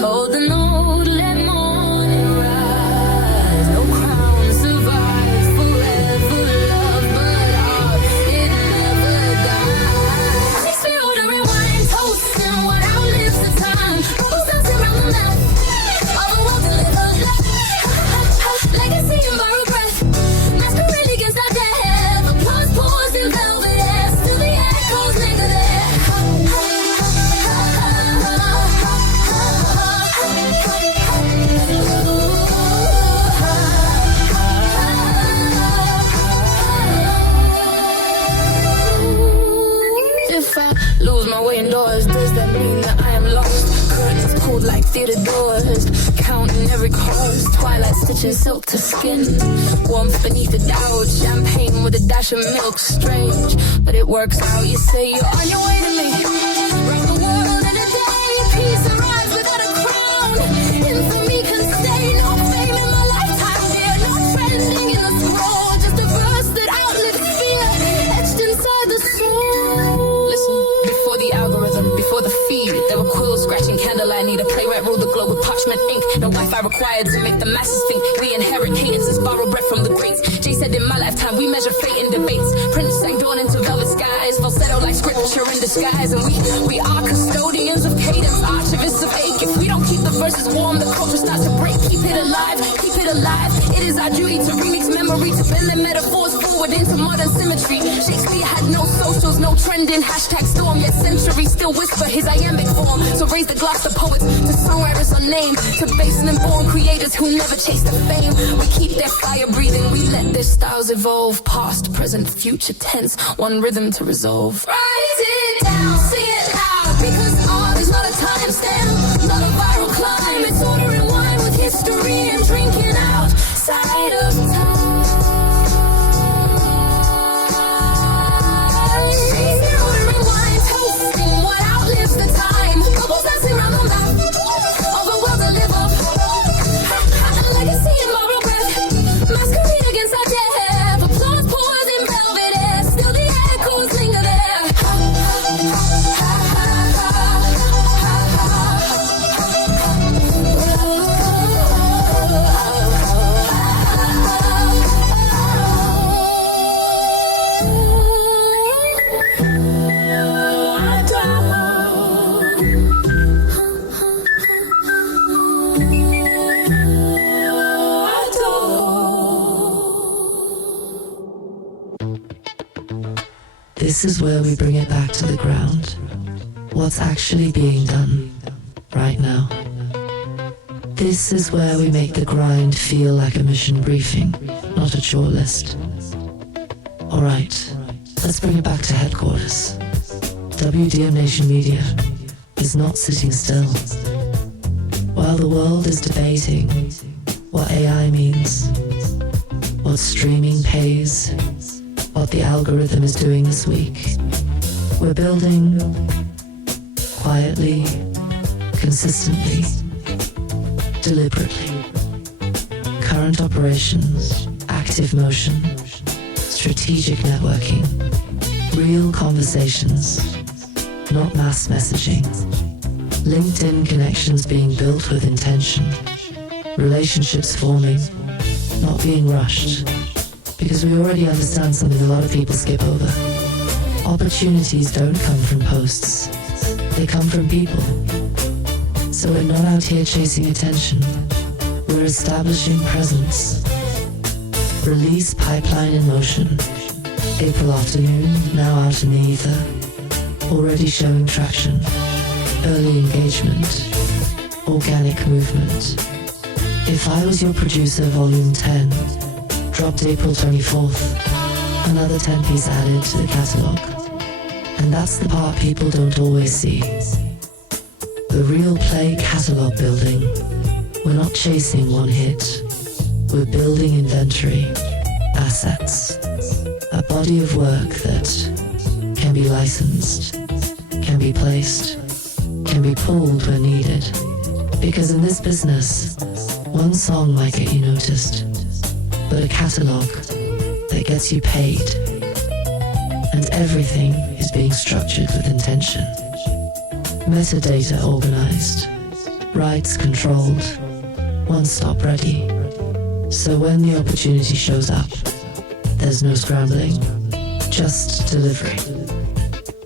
Hold the note, let morning rise. No crown survives forever, love, but art, it never dies. Makes me ordering wine, toasting what outlives the time. Bubbles dancing around the mouth, all the world to live a life. Legacy and borrowed breath, masquerade against our death. Applause pours in velvet air, still the echoes linger there. If I lose my way indoors, does that mean that I am lost? Curtains pulled like theater doors, counting every cost. Twilight stitching silk to skin, warmth beneath the doubt. Champagne with a dash of milk, strange, but it works out. You say you're on your way to me, round the world in a day. Peace arrives without a crown. Infamy can stay, no fame in my lifetime, dear. No trending in the scroll, just a verse that outlived fear, etched inside the soul. Before the algorithm, before the feed, there were quills scratching candlelight. Need a playwright rule the globe with parchment ink. No Wi-Fi required to make the masses think. We inherit cadences, borrow breath from the greats. Jay said in my lifetime we measure fate in debates. Prince sang dawn into velvet skies, falsetto like scripture in disguise. And we are custodians of cadence, archivists of ache. If we don't keep the verses warm, the culture starts to break. Keep it alive, keep it alive. It is our duty to remix memory, to Building metaphors forward into modern symmetry. Shakespeare had no socials, no trending, hashtag storm, yet centuries still whisper his iambic form. So raise the glass to poets, to songwriters unnamed, to basement-born creators who never chase the fame. We keep their fire breathing, we let their styles evolve. Past, present, future tense, one rhythm to resolve. Write it down, see it loud, because art is not a timestamp, not a viral climb. It's ordering wine with history and drinking outside of time. This is where we bring it back to the ground. What's actually being done right now. This is where we make the grind feel like a mission briefing, not a chore list. Alright, let's bring it back to headquarters. WDM Nation Media is not sitting still. While the world is debating what AI means, what streaming pays, what the algorithm is doing this week, we're building quietly, consistently, deliberately. Current operations, active motion, strategic networking, real conversations, not mass messaging. LinkedIn connections being built with intention, relationships forming, not being rushed. Because we already understand something a lot of people skip over. Opportunities don't come from posts. They come from people. So we're not out here chasing attention. We're establishing presence. Release pipeline in motion. April afternoon, now out in the ether. Already showing traction. Early engagement. Organic movement. If I Was Your Producer Volume 10, dropped April 24th, another 10-piece added to the catalogue. And that's the part people don't always see. The real play catalogue building. We're not chasing one hit. We're building inventory, assets, a body of work that can be licensed, can be placed, can be pulled when needed. Because in this business, one song might get you noticed, but a catalogue that gets you paid. And everything is being structured with intention. Metadata organized, rights controlled, one stop ready. So when the opportunity shows up, there's no scrambling, just delivery.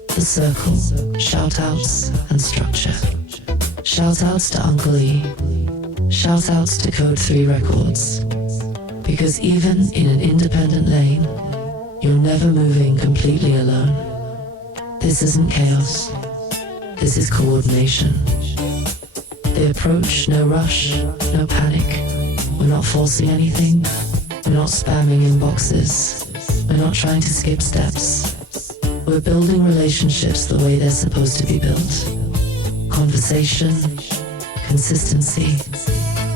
The circle, shout-outs and structure. Shout-outs to Uncle E, shout-outs to Code 3 Records. Because even in an independent lane, you're never moving completely alone. This isn't chaos. This is coordination. The approach, no rush, no panic. We're not forcing anything. We're not spamming inboxes. We're not trying to skip steps. We're building relationships the way they're supposed to be built. Conversation, consistency,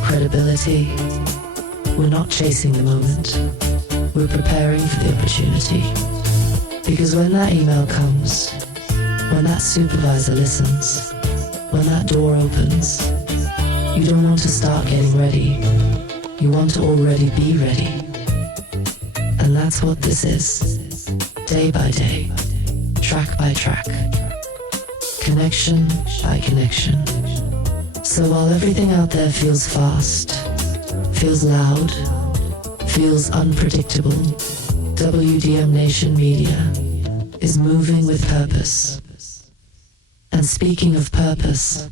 credibility. We're not chasing the moment. We're preparing for the opportunity. Because when that email comes, when that supervisor listens, when that door opens, you don't want to start getting ready. You want to already be ready. And that's what this is. Day by day, track by track, connection by connection. So while everything out there feels fast, feels loud, feels unpredictable, WDM Nation Media is moving with purpose. And speaking of purpose,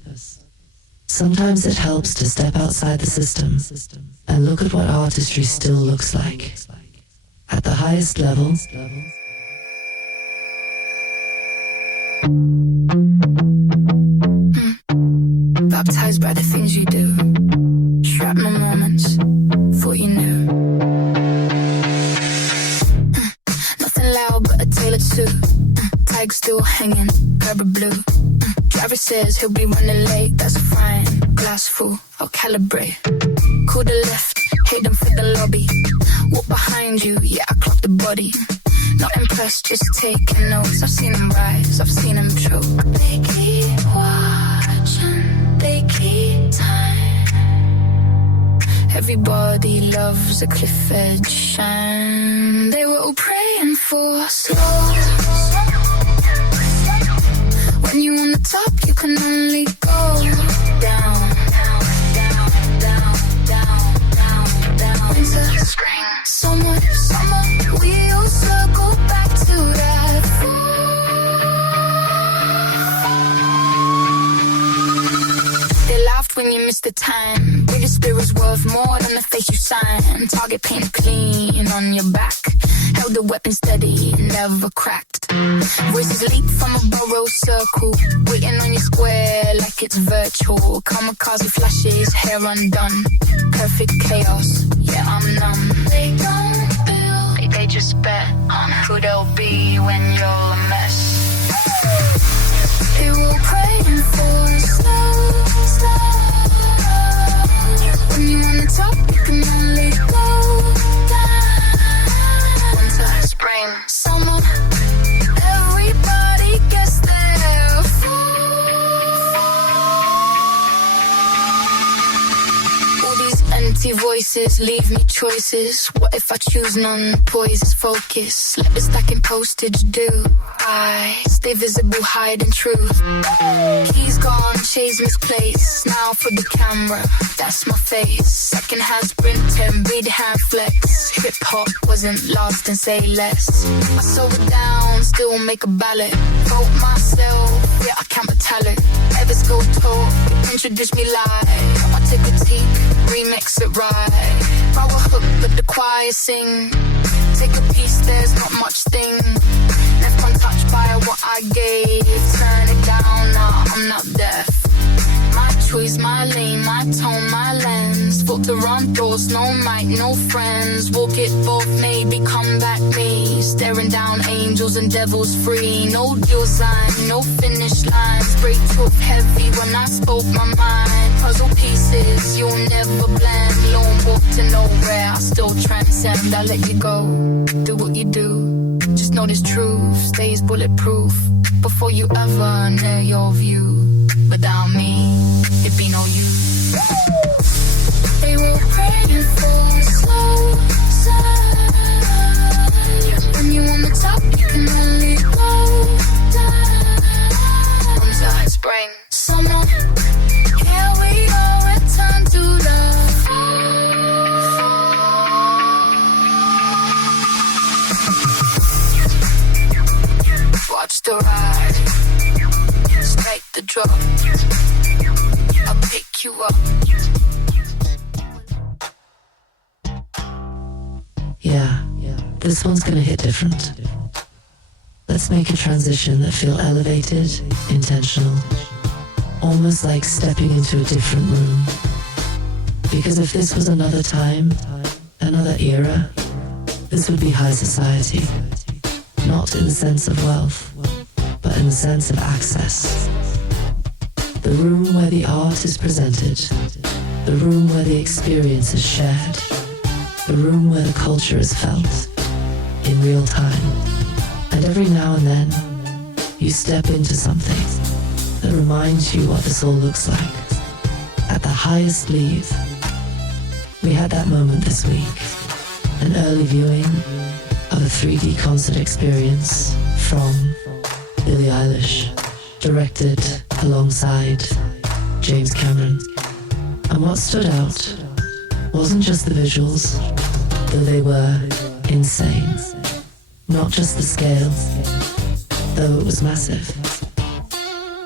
sometimes it helps to step outside the system and look at what artistry still looks like. At the highest level, baptized by the things you do. Shrapnel moments, thought you knew. Nothing loud but a tale or two. Tag still hanging, curb of blue. Driver says he'll be running late, that's fine. Glass full, I'll calibrate. Cool the left, hate them for the lobby. Walk behind you, yeah, I clock the body. Not impressed, just taking notes. I've seen them rise, I've seen them choke. They keep watching, they keep time. Everybody loves a cliff edge shine. They were all praying for slow. When you on the top, you can only go down, down, down, down, down, down, down. Winter, spring, summer, summer. We all circle back to that fall. They laughed when you missed the time. British spirit's worth more than the face you sign. Target painted clean on your back. Held the weapon steady, never cracked. Voices leap from a burrow circle, waiting on your square like it's virtual. Kamikaze flashes, hair undone. Perfect chaos, yeah, I'm numb. They don't build, they just bet on who they'll be when you're a mess. They were praying for slow, slow. When you're on the top, you can only go down. Winter, spring, summer. Everybody gets their fall. All these empty voices leave me choices. What if I choose none? Poise is focus. Let the stacking postage do. I stay visible, hide in truth. Keys gone, shades misplaced. Now for the camera, that's my face. Second hand sprint, read hand flex. Hip hop wasn't lost and say less. I slow it down, still make a ballot. Vote myself, yeah, I can't talent. Evers go talk, introduce me live. I take a critique, remix it right. Power hook, let the choir sing. Take a piece, there's not much thing. Left untouched by what I gave. Turn it down, nah, I'm not deaf. My choice, my lane, my tone, my lens. Fought the wrong doors, no mic, no friends. Walk it both, maybe come back me. Staring down angels and devils free. No deal sign, no finish lines. Break truth heavy when I spoke my mind. Puzzle pieces, you'll never blend. Lone walk to nowhere, I still transcend. I let you go, do what you do. Just know this truth stays bulletproof. Before you ever near your view. Without me, it'd be no use. They were praying for slow side. When you're on the top, you can only go down. Winter, spring, summer. Here we go, return to the fall. Watch the ride. Strike the drop. I'll pick you up. yeah, this one's gonna hit different. Let's make a transition that feel elevated, intentional, almost like stepping into a different room. Because if this was another time, another era, this would be high society. Not in the sense of wealth, but in the sense of access. The room where the art is presented, the room where the experience is shared, the room where the culture is felt in real time. And every now and then, you step into something that reminds you what this all looks like. At the highest leave, we had that moment this week, an early viewing of a 3D concert experience from Billie Eilish, directed alongside James Cameron. And what stood out wasn't just the visuals, though they were insane. Not just the scale, though it was massive.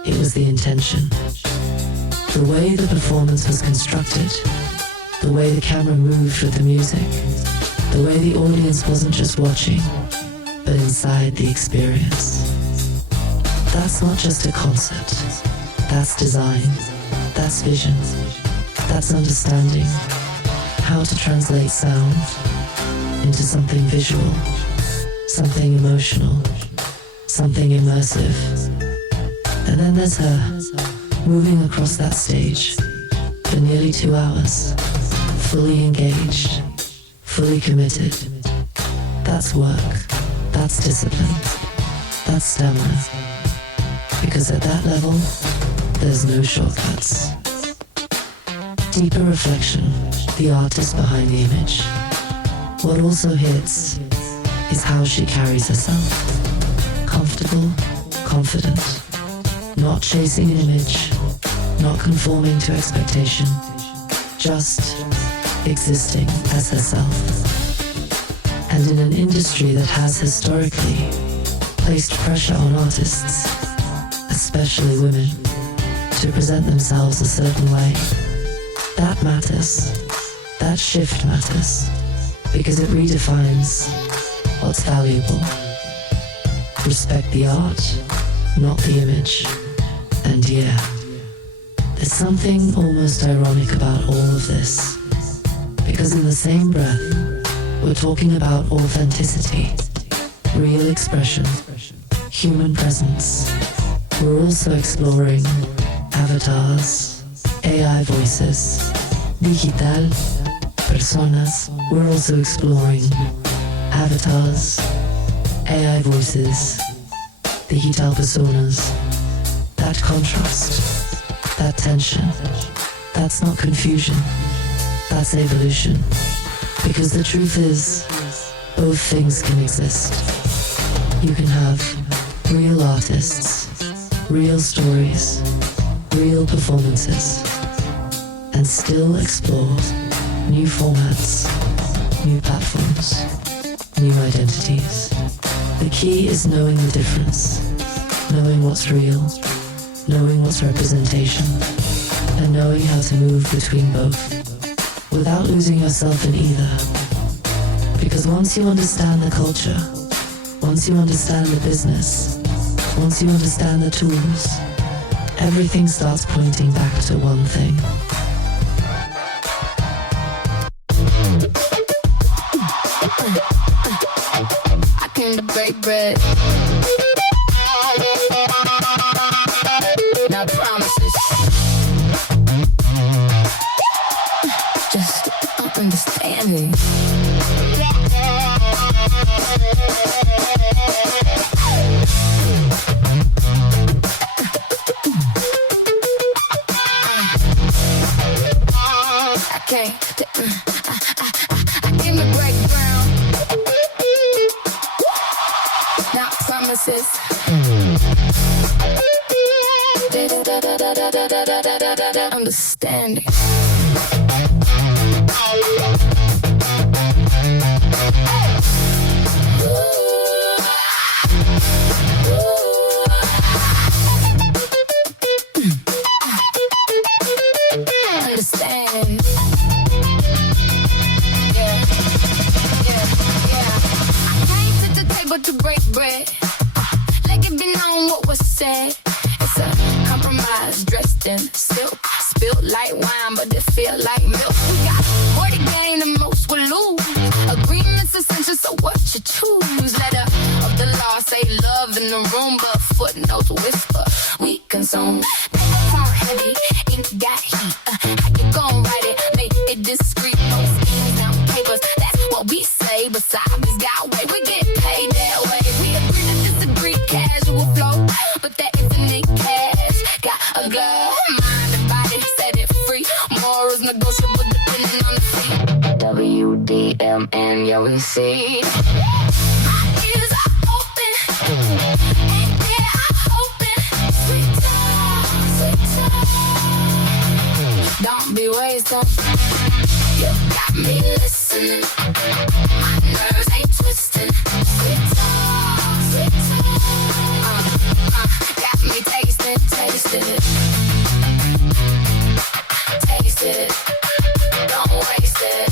It was the intention. The way the performance was constructed, the way the camera moved with the music, The way the audience wasn't just watching, but inside the experience. That's not just a concept. That's design. That's vision. That's understanding how to translate sound into something visual, something emotional, something immersive. And then there's her, moving across that stage for nearly 2 hours, fully engaged, fully committed. That's work, that's discipline, that's stamina. Because at that level, there's no shortcuts. Deeper reflection, the artist behind the image. What also hits is how she carries herself. Comfortable, confident, not chasing an image, not conforming to expectation, just existing as herself. And in an industry that has historically placed pressure on artists, especially women, to present themselves a certain way, that matters. That shift matters because it redefines what's valuable. Respect the art, not the image. And yeah, there's something almost ironic about all of this, because in the same breath, we're talking about authenticity, real expression, human presence. We're also exploring avatars, AI voices, digital, personas. We're also exploring avatars, AI voices, digital personas. That contrast, that tension, that's not confusion, that's evolution. Because the truth is, both things can exist. You can have real artists, real stories, real performances, and still explore new formats, new platforms, new identities. The key is knowing the difference, knowing what's real, knowing what's representation, and knowing how to move between both, without losing yourself in either. Because once you understand the culture, once you understand the business, once you understand the tools, everything starts pointing back to one thing. I came to break bread. Not promises. Just understanding. I came to break ground. Not promises. Understanding. Understand. But to break bread, let it be known what was said. It's a compromise dressed in silk, spilled like wine, but it feel like milk. We got more to gain and most will lose. Agreement's essential, so what you choose? Letter of the law say love in the room, but footnotes whisper we consume. Phone heavy, ink got heat. How you gon' write it? Make it discreet. No schemes, no papers. That's what we say. But Besides, got way we get paid that way. We agree to disagree, casual flow, but that infinite cash got a glove. Mind and body, set it free. Morals negotiable depending on the fee. WDMN, yo, we see. My ears are open, and yeah, I'm hoping. Sweet talk. Don't be wasting. You got me listening. My nerves ain't twisting. Sweet talk, sweet talk. Got me tasting, tasting it. Taste it. Don't waste it.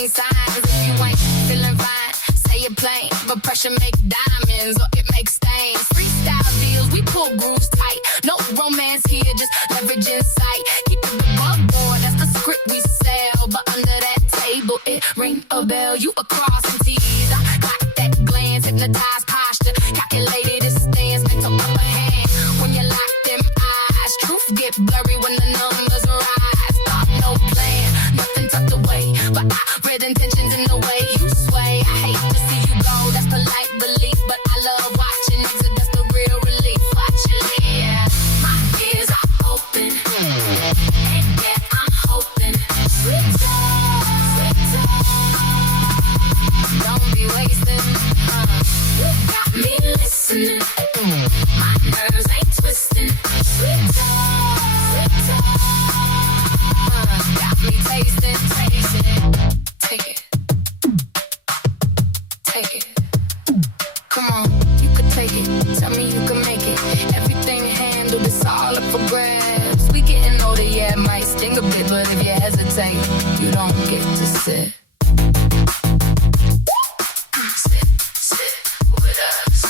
green signs. If you ain't feeling fine, say you're plain. But pressure make diamonds or it makes stains. Freestyle deals, we pull grooves tight. No romance here, just leverage insight. Keep it above board, that's the script we sell. But under that table, it ring a bell. You a crossing T's. I got that glance, hypnotized posture. Calculated it stands, mental upper hand. When you lock them eyes, truth get blurry when the numbers rise. Thought no plan, nothing tucked away. But I read intentions in the way you sway. I hate to see you go, that's polite belief. But I love watching exodus, the real relief. Watch it, yeah. My ears are open, and yeah, I'm hoping. Sweet talk, sweet talk. Don't be wasting, you got me listening. My nerves ain't twisting. Sweet talk, sweet talk. Got me tasting, tasting. Take it, take it. Come on, you could take it. Tell me you can make it. Everything handled, it's all up for grabs. We getting older, yeah, it might sting a bit, but if you hesitate, you don't get to sit. Sit, sit with us.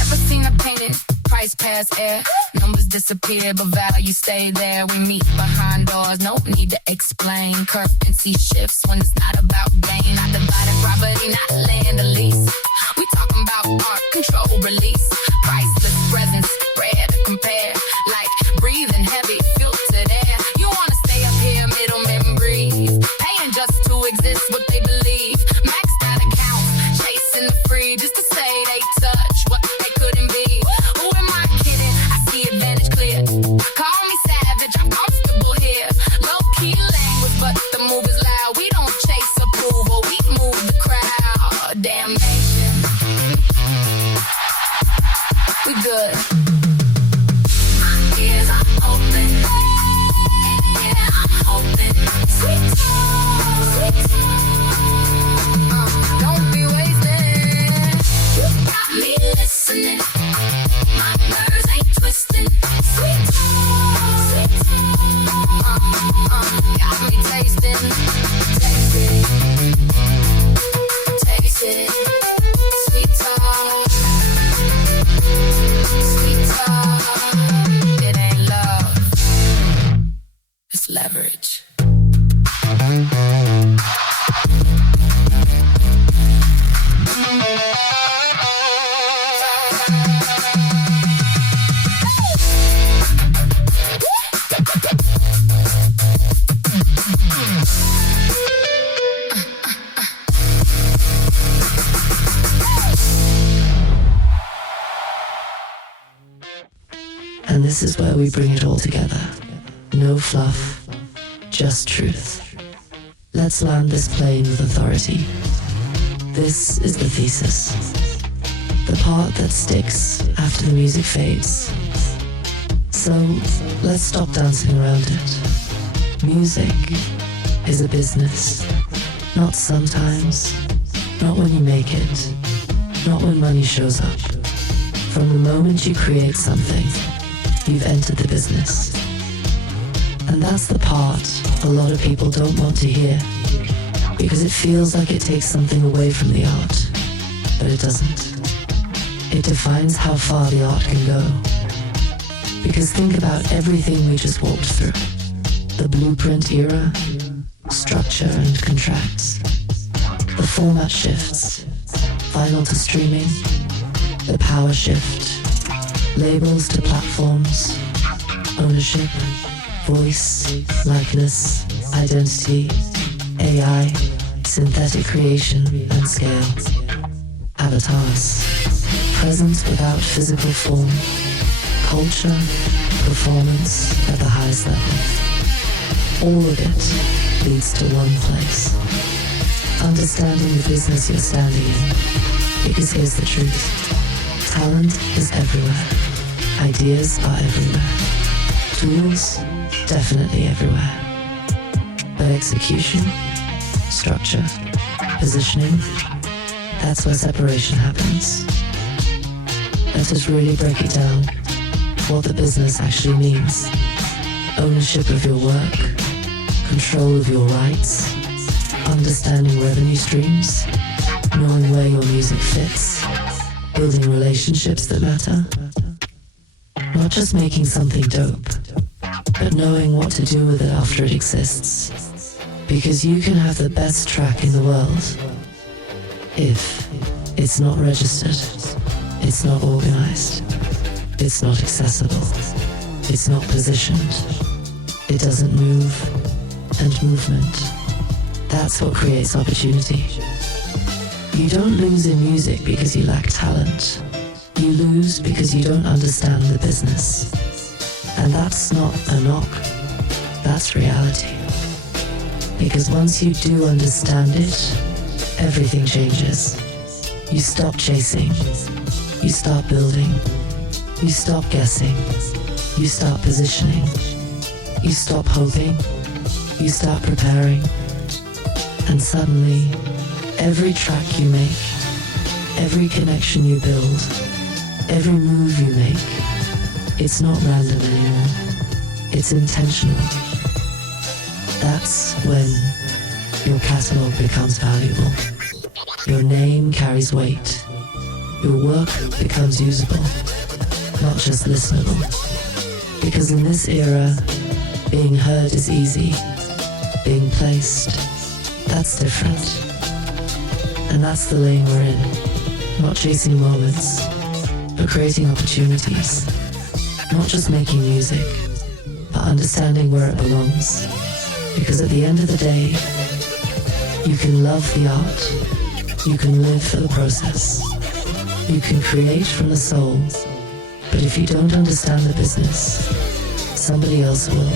Ever seen a painted price pass air? Numbers disappear, but value stay there. We meet behind doors, no need to explain. Currency shifts when it's not about gain. Not dividing property, not land, a lease. We talking about art, control, release. Priceless presence, rare to compare. Like breathing heavy, filtered air. You wanna stay up here, middlemen breathe. Paying just to exist, what they believe. Maxed out accounts, chasing the free. Just to say they touch what they couldn't be. Who am I kidding? I see advantage clear. Call me savage, I'm comfortable here. Low-key language, but the move is loud. We don't chase approval, we move the crowd. Damn nation, we good. My ears are open, and yeah, I'm hoping. Sweet talk, sweet talk. Don't be wasting. You got me listening. My nerves ain't twisting. Sweet talk, sweet talk. Got me tasting. Taste it, taste it. Sweet talk, sweet talk. It ain't love, it's leverage. And this is where we bring it all together. No fluff, just truth. Let's land this plane with authority. This is the thesis. The part that sticks after the music fades. So let's stop dancing around it. Music is a business. Not sometimes, not when you make it, not when money shows up. From the moment you create something, you've entered the business. And that's the part a lot of people don't want to hear, because it feels like it takes something away from the art, but it doesn't. It defines how far the art can go. Because think about everything we just walked through. The blueprint era, structure and contracts. The format shifts, vinyl to streaming, the power shift, labels to platforms, ownership, voice, likeness, identity, AI, synthetic creation and scale, avatars, presence without physical form, culture, performance at the highest level. All of it leads to one place. Understanding the business you're standing in. Because here's the truth. Talent is everywhere. Ideas are everywhere. Tools, definitely everywhere. But execution, structure, positioning, that's where separation happens. Let us really break it down, what the business actually means. ownership of your work, control of your rights, understanding revenue streams, knowing where your music fits, building relationships that matter. Not just making something dope, but knowing what to do with it after it exists. Because you can have the best track in the world. If it's not registered, it's not organized, it's not accessible, it's not positioned, it doesn't move, and movement, that's what creates opportunity. You don't lose in music because you lack talent. You lose because you don't understand the business. And that's not a knock, that's reality. Because once you do understand it, everything changes. You stop chasing, you start building, you stop guessing, you start positioning, you stop hoping, you start preparing, and suddenly, every track you make, every connection you build, every move you make, it's not random anymore, it's intentional. That's when your catalog becomes valuable. Your name carries weight. Your work becomes usable, not just listenable. Because in this era, being heard is easy. Being placed, that's different. And that's the lane we're in. Not chasing moments, but creating opportunities. Not just making music, but understanding where it belongs. Because at the end of the day, you can love the art, you can live for the process, you can create from the soul, but if you don't understand the business, somebody else will.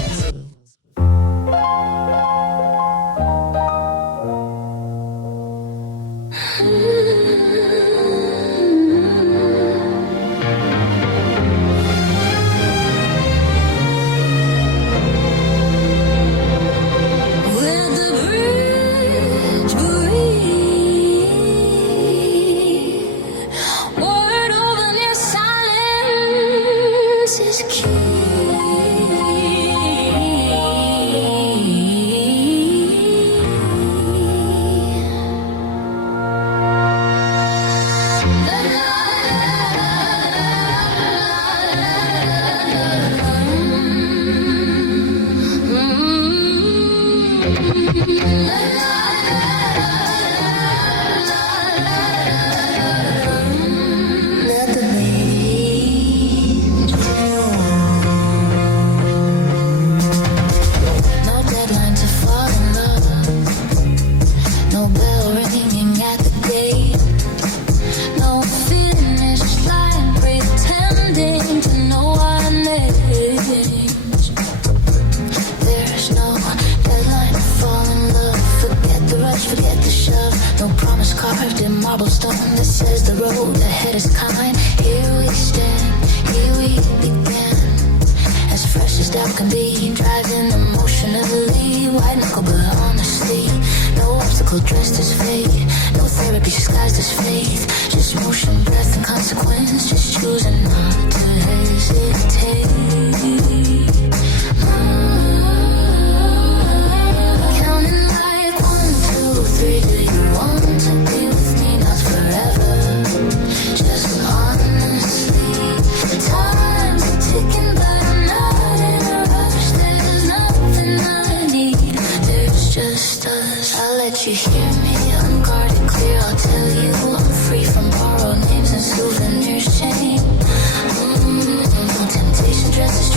Temptation dresses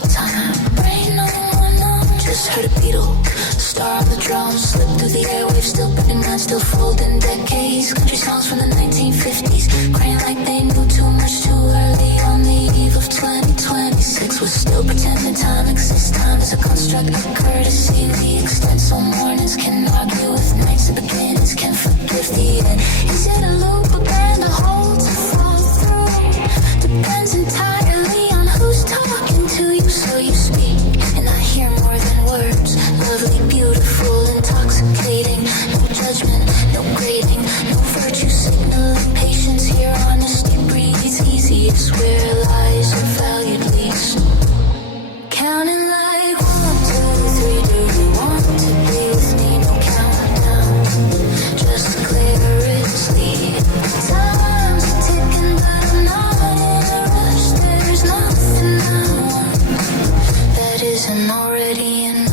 walk time. Brain on, just heard a beetle. Star on the drum, slip through the airwaves, still burning out, still folding decades. Country songs from the 1950s, crying like they knew too much too early on the eve of 2026. We're still pretending time exists. Time is a construct of courtesy. The extent so mornings can argue with nights and beginnings can forgive the end. Is it a loop, a band, a hole to fall through? Depends entirely on who's talking to you. So you speak, and I hear more than words. Lovely, beautiful, intoxicating. No judgment, no grading, no virtue signaling patience. Here honesty breathes easiest where lies are valued least. Counting like 1, 2, 3. Do you want to be with me? No countdown, just clarity. Time's ticking, but I'm not in a rush. There's nothing I want that isn't already enough.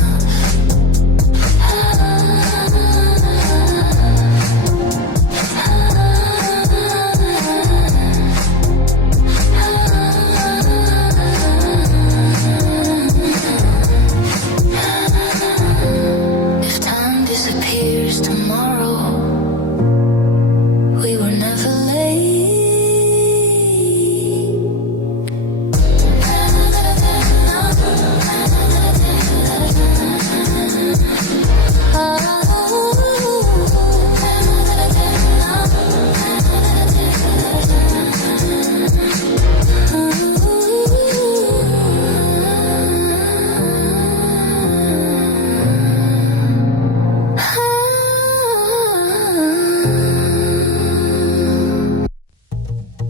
If time disappears tomorrow, we were never late.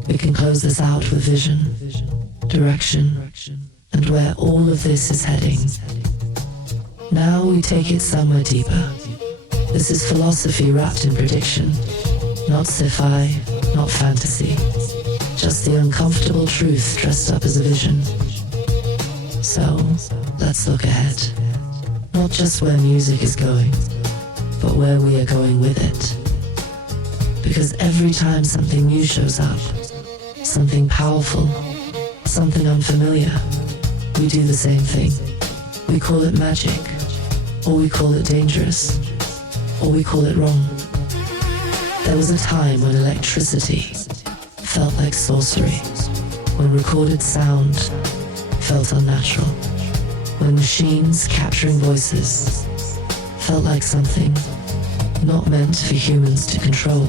We can close this out with vision, direction, and where all of this is heading. Now we take it somewhere deeper. This is philosophy wrapped in prediction, not sci-fi, not fantasy, just the uncomfortable truth dressed up as a vision. So, let's look ahead. Not just where music is going, but where we are going with it. Because every time something new shows up, something powerful, something unfamiliar, we do the same thing. We call it magic, or we call it dangerous, or we call it wrong. There was a time when electricity felt like sorcery, when recorded sound felt unnatural, when machines capturing voices felt like something not meant for humans to control.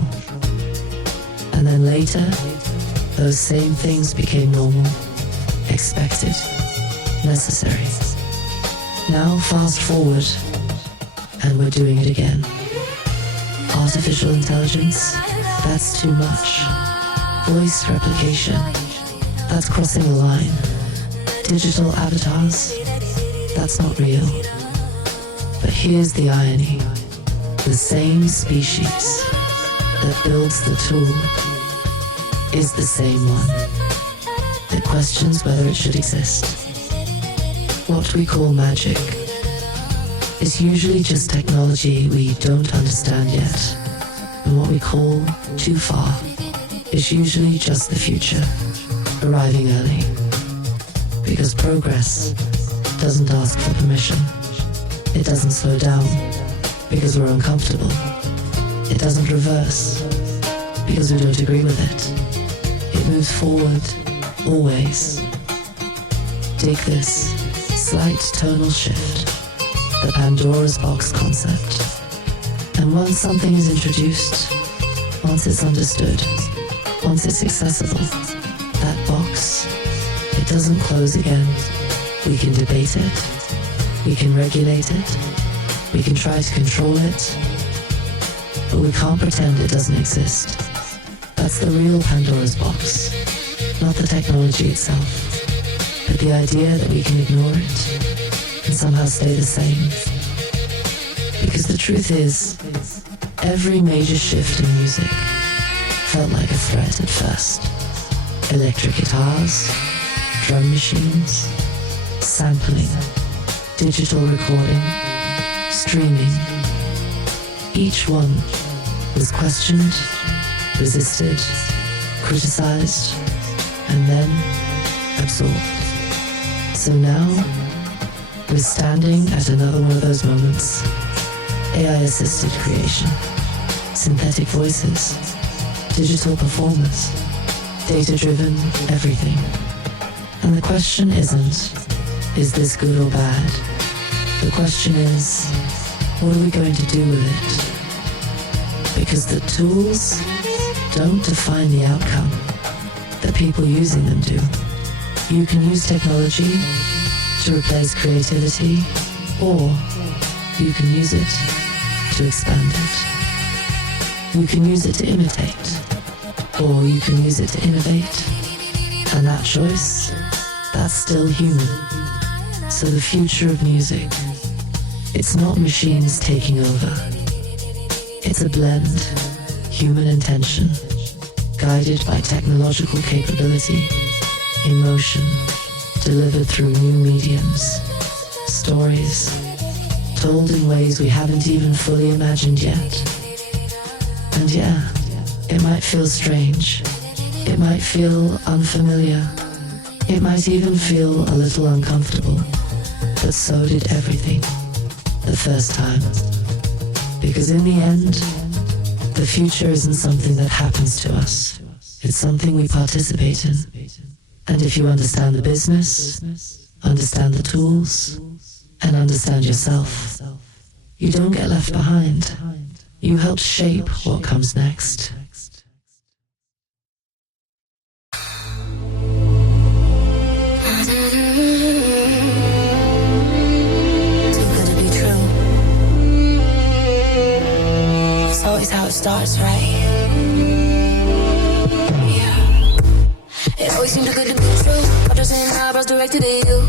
And then later, those same things became normal, expected, necessary. Now fast forward, and we're doing it again. Artificial intelligence, that's too much. Voice replication, that's crossing the line. Digital avatars, that's not real. But here's the irony. The same species that builds the tool is the same one that questions whether it should exist. What we call magic is usually just technology we don't understand yet, and what we call too far is usually just the future, arriving early. Because progress doesn't ask for permission. It doesn't slow down because we're uncomfortable. It doesn't reverse because we don't agree with it. It moves forward, always. Take this slight tonal shift, the Pandora's box concept. And once something is introduced, once it's understood, once it's accessible, that box, it doesn't close again. We can debate it, we can regulate it, we can try to control it, but we can't pretend it doesn't exist. That's the real Pandora's box, not the technology itself, but the idea that we can ignore it and somehow stay the same. Because the truth is, every major shift in music felt like a threat at first. Electric guitars, drum machines, sampling, digital recording, streaming. Each one was questioned, resisted, criticized, and then absorbed. So now, we're standing at another one of those moments. AI-assisted creation, synthetic voices, digital performers, data-driven everything. And the question isn't, is this good or bad? The question is, what are we going to do with it? Because the tools don't define the outcome. The people using them do. You can use technology to replace creativity, or you can use it to expand it. You can use it to imitate, or you can use it to innovate. And that choice, that's still human. So the future of music, it's not machines taking over. It's a blend, human intention, guided by technological capability, emotion, delivered through new mediums, stories, told in ways we haven't even fully imagined yet. And yeah, it might feel strange. It might feel unfamiliar. It might even feel a little uncomfortable. But so did everything, the first time. Because in the end, the future isn't something that happens to us. It's something we participate in. And if you understand the business, understand the tools, and understand yourself, you don't get left behind. You help shape what comes next. Always how it starts, right? Yeah. It always seemed too good to be true. Photos and eyebrows directed at you.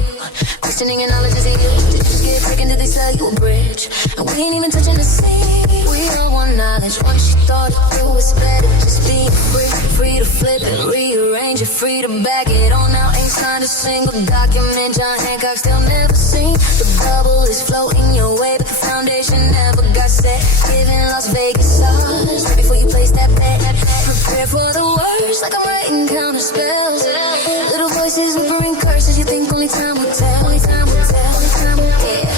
Questioning your knowledge is in you. Did you just get taken? Did they sell you a bridge? And we ain't even touching the sea. We all want knowledge. Once you thought it was better, just being free. Free to flip it, rearrange it, free to back it on. Now ain't signed a single document. John Hancock still never seen. The bubble is floating your way, but the foundation never got set. Giving Las Vegas sauce right before you place that bet. Prepare for the worst, like I'm writing counter spells. Little voices whispering curses. You think only time will tell. Only time will tell. Only time will tell. Yeah.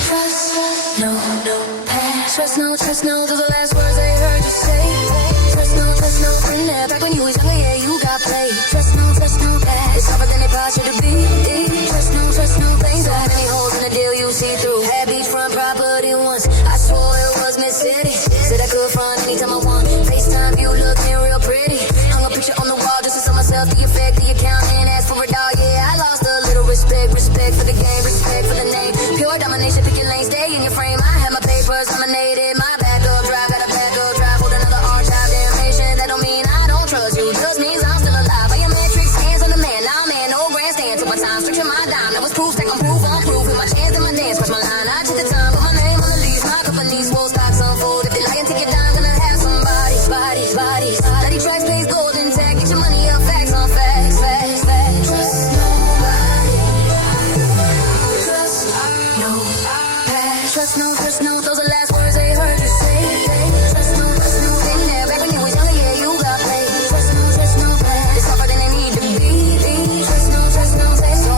Trust, no, past. Trust, no. Those are the last words I heard you say. Trust, no. From there, back when you was younger, yeah, you got played. Trust, no, past. It's harder than they probably should have been. Trust, no. Things so many holes in the deal you see through. Had beachfront property once. I swore it was Mid-City. Said I could front anytime I want. FaceTime you looking real pretty. Hung a picture on the wall just to sell myself the effect. The account and ask for it all. Yeah, I lost a little respect. Respect for the game, respect for the name. Pure domination, pick your lane, stay in your frame. I had my papers nominated. My backup drive, got a backup drive. Hold another arm child damnation. That don't mean I don't trust you. Just means I'm still alive. Biometrics, hands on the man. Now man, no grandstand. Took my time, stretching my dime. That was proof, take on proof, on proof. With my chance and my dance, watch my line. I took the time, put my name on the lease. My company's full stocks unfold. If they lie and take your dime, gonna have somebody's bodies. 30 tracks, pays golden tag. Get your money up, facts on facts. Trust nobody. Trust no. Those are last words they heard you say. Trust no. Been there back when you was younger, yeah, you got played. Trust no. It's tougher than they need to be. Trust no. So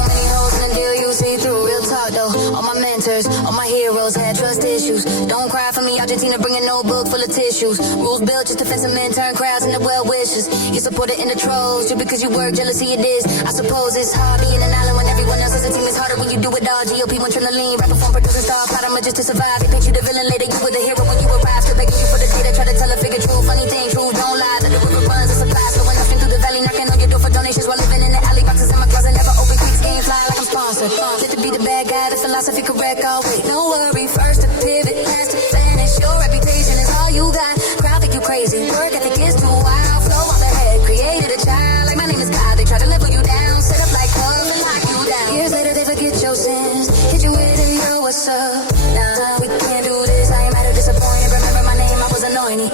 many holes in the deal you see through. Real talk though. All my mentors, all my heroes had trust issues. Don't cry for me, Argentina, bring a notebook full of tissues. Rules built just to fence some men, turn crowds into well wishes. You supported in the trolls, just because you work, jealousy it is. I suppose it's hard being an island when everyone else is a team. It's harder when you do it all. GOP won't trim the lean, rapper form, producer, star, plot, I'm just to survive. They paint you the villain later, you were the hero when you arrive. Still begging you for the data, try to tell a figure true. Funny thing, true, don't lie. Let the river runs and supplies. Flowing up through the valley, knocking on your door for donations while living in the alley. Boxes in my closet, never open, keeps game fly like I'm sponsored. Fit to be the bad guy, the philosophy correct, oh wait, don't worry. First to pivot, last to vanish. Your reputation is all you got. Crowd think you crazy, work ethic is too wild. Flow off the head, created a child. Like my name is God, they try to level you down. Set up like love and lock you down. Years later they forget your sins. Hit you with it, yo, what's up? Nah, we can't do this, I ain't mad or disappointed. Remember my name, I was anointed.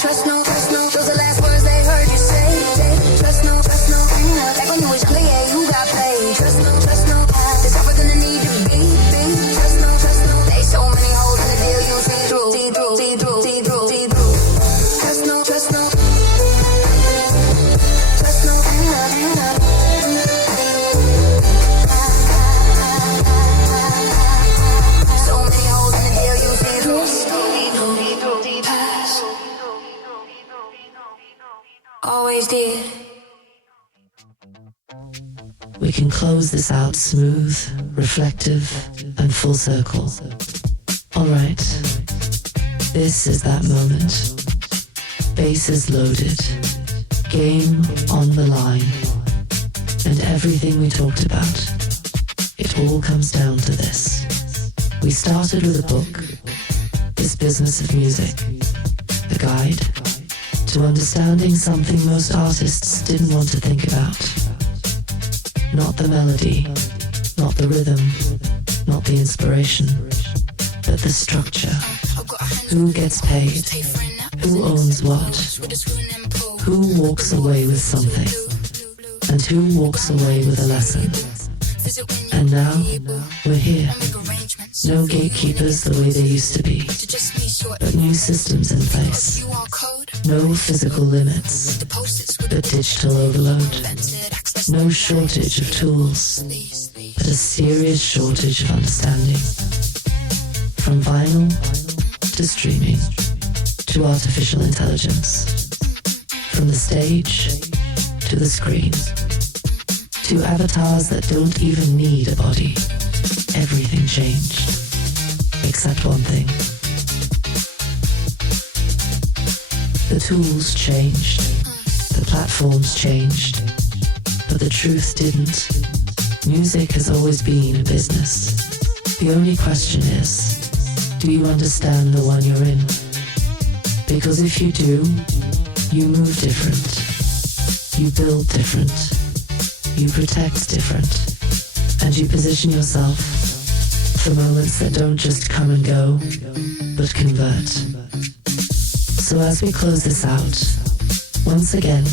Trust no. Those are the last words they heard you say. always did. We can close this out smooth, reflective, and full circle. Alright, this is that moment. Bases loaded, game on the line, and everything we talked about. It all comes down to this. We started with a book, This Business of Music, a guide to understanding something most artists didn't want to think about. Not the melody, not the rhythm, not the inspiration, but the structure. Who gets paid? Who owns what? Who walks away with something? And who walks away with a lesson? And now, we're here. No gatekeepers the way they used to be, but new systems in place. No physical limits, but digital overload. No shortage of tools, but a serious shortage of understanding. From vinyl to streaming to artificial intelligence. From the stage to the screen. To avatars that don't even need a body. Everything changed. Except one thing. The tools changed. The platforms changed. But the truth didn't. Music has always been a business. The only question is, do you understand the one you're in? Because if you do, you move different. You build different. You protect different. And you position yourself for moments that don't just come and go, but convert. So as we close this out, once again,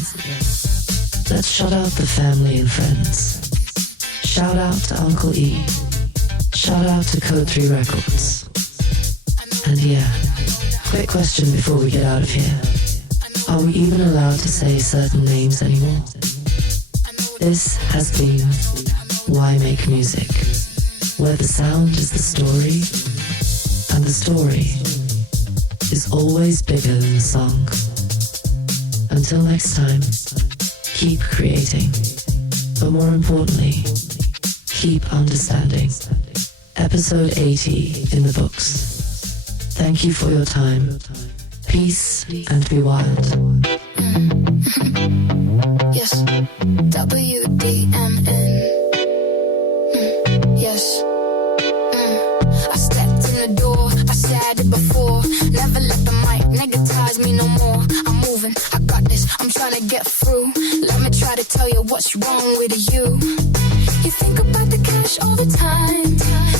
let's shout out the family and friends. Shout out to Uncle E. Shout out to Code 3 Records. And yeah, quick question before we get out of here. Are we even allowed to say certain names anymore? This has been Why Make Music, where the sound is the story, and the story is always bigger than the song. Until next time, keep creating, but more importantly, keep understanding. Episode 80 in the books. Thank you for your time. Peace and be wild. Yes, WDMN. Yes. I stepped in the door, I said it before. Never let the mic negatize me no more. I'm moving, I got this, I'm trying to get through. Let me try to tell you what's wrong with you. You think about the cash all the time.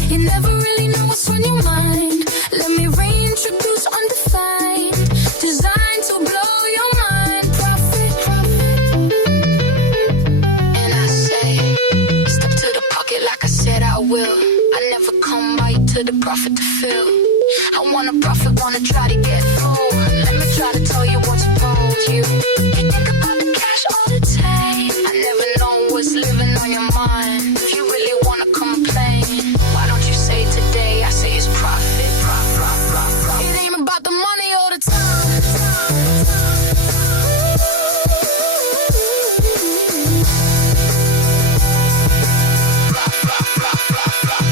You never really know what's on your mind. Let me reintroduce undefined. Designed to blow your mind. Profit. And I say, step to the pocket like I said I will. I never come by to the profit to fill. I wanna profit, wanna try to get through. Let me try to tell you what's wrong with you. You think about the cash all the time. I never know what's living on your mind. If you really wanna complain, why don't you say today? I say it's profit. It ain't about the money all the time.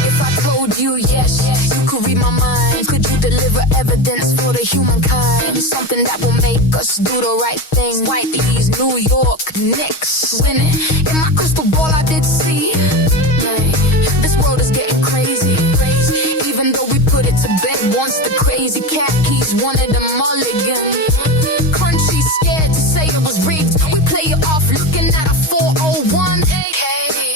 If I told you yes, you could read my mind. Could you deliver evidence for the humankind? Something that will make us do the right thing. White Lee's New York Knicks winning. In my crystal ball I did see, this world is getting crazy. Even though we put it to bed once, the crazy cat keys wanted a mulligan. Country scared to say it was rigged. We play it off looking at a 401.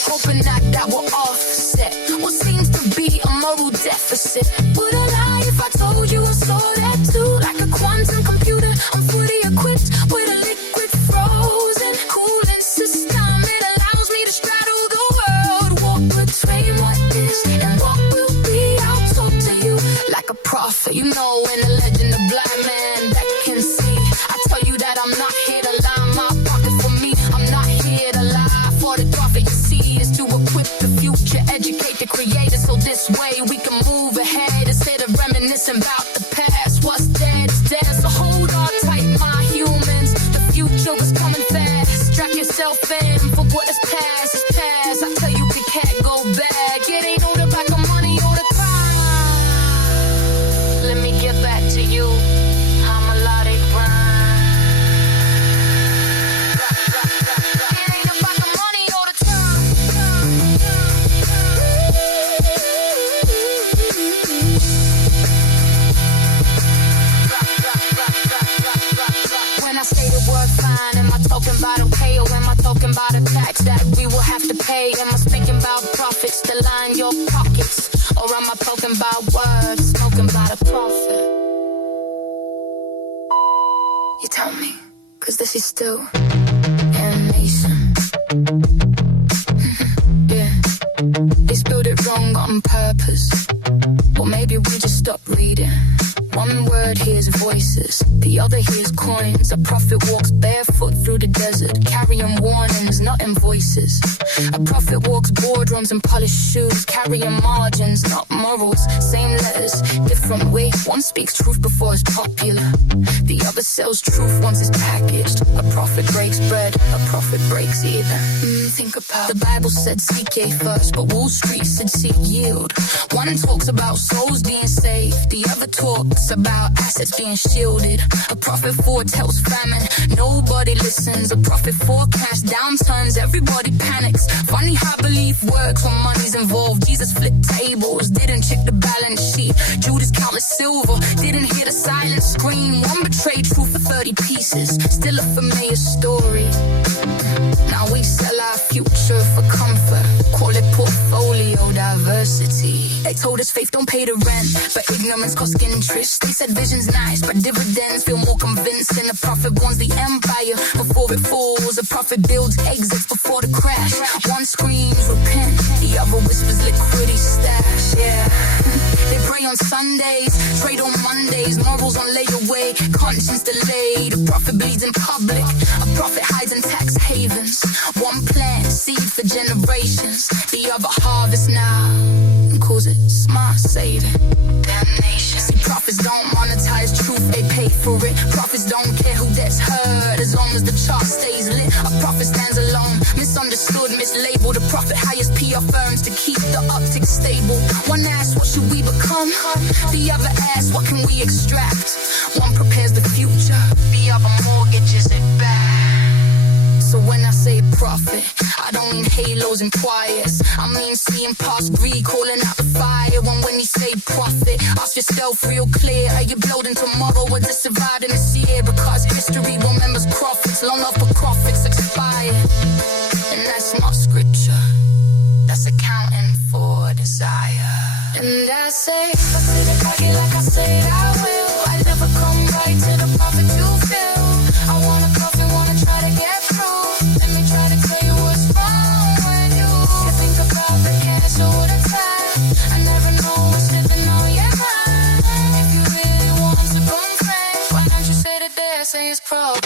Hoping that will offset what seems to be a moral deficit. Would I lie if I told you I saw that too? Like a quantum computer, I'm fully equipped with a liquid frozen cooling system. It allows me to straddle the world, walk between what is and what will be. I'll talk to you like a prophet, you know, in the legend of black man that can see. I tell you that I'm not here to line my pocket for me. I'm not here to lie for the profit. You see, is to equip the future, educate the creator, so this way we can move ahead instead of reminiscing about the past. What's dead is dead, so hold on tight, my humans. The future is coming talking about a tax that we will have to pay? Am I speaking about profits to line your pockets? Or am I talking about words, smoking about a prophet? You tell me, 'cause this is still animation. Yeah, they spelled it wrong on purpose. Or maybe we just stopped reading. One word hears voices, the other hears coins. A prophet walks barefoot through the desert, carrying warnings, not invoices. A prophet walks boardrooms in polished shoes, carrying margins, not morals. Same letters, different way. One speaks truth before it's popular, the other sells truth once it's packaged. A prophet breaks bread, a prophet breaks either. Think about the Bible said seek ye first, but Wall Street said seek yield. One talks about souls being saved, the other talks about assets being shielded. A prophet foretells famine, nobody listens. A prophet forecasts downturns, everybody panics. Funny how belief works when money's involved. Jesus flipped tables, didn't check the balance sheet. Judas counted silver, didn't hear the silent scream. One betrayed truth for 30 pieces, still a familiar story. Now we sell our future for comfort, call it portfolio diversity. They told us faith don't pay the rent, but ignorance costs interest. They said vision's nice, but dividends feel more convincing. A prophet warns the empire before it falls. A prophet builds exits before the crash. One screams repent, the other whispers liquidity stash. Yeah, they pray on Sundays, trade on Mondays, morals on layaway, conscience delayed. A prophet bleeds in public, a prophet hides in tax havens. One plant seed for generations, the other harvest now and calls it smart saving. Damnation. See, prophets don't monetize truth, they pay for it. Prophets don't care who gets heard as long as the chart stays lit. A prophet stands alone, misunderstood, mislabeled. A prophet hires PR firms to keep the optics stable. One asks, what should we become? The other asks, what can we extract? One prepares the future, the other mortgages it back. So when I say prophet, I don't mean halos and choirs. I mean seeing past greed, calling out the fire. When you say prophet, ask yourself real clear. Are you building tomorrow or just surviving this year? Because history remembers prophets long after prophets expire. And that's not scripture, that's accounting for desire. And I say it cocky like I say I will. I never come right to the prophet you feel. I wanna coffee, wanna try to get through. Let me try to tell you what's wrong with you. You think about the cancer or the time. I never know what's living on your mind. If you really want to come friends, why don't you say that there, say it's probably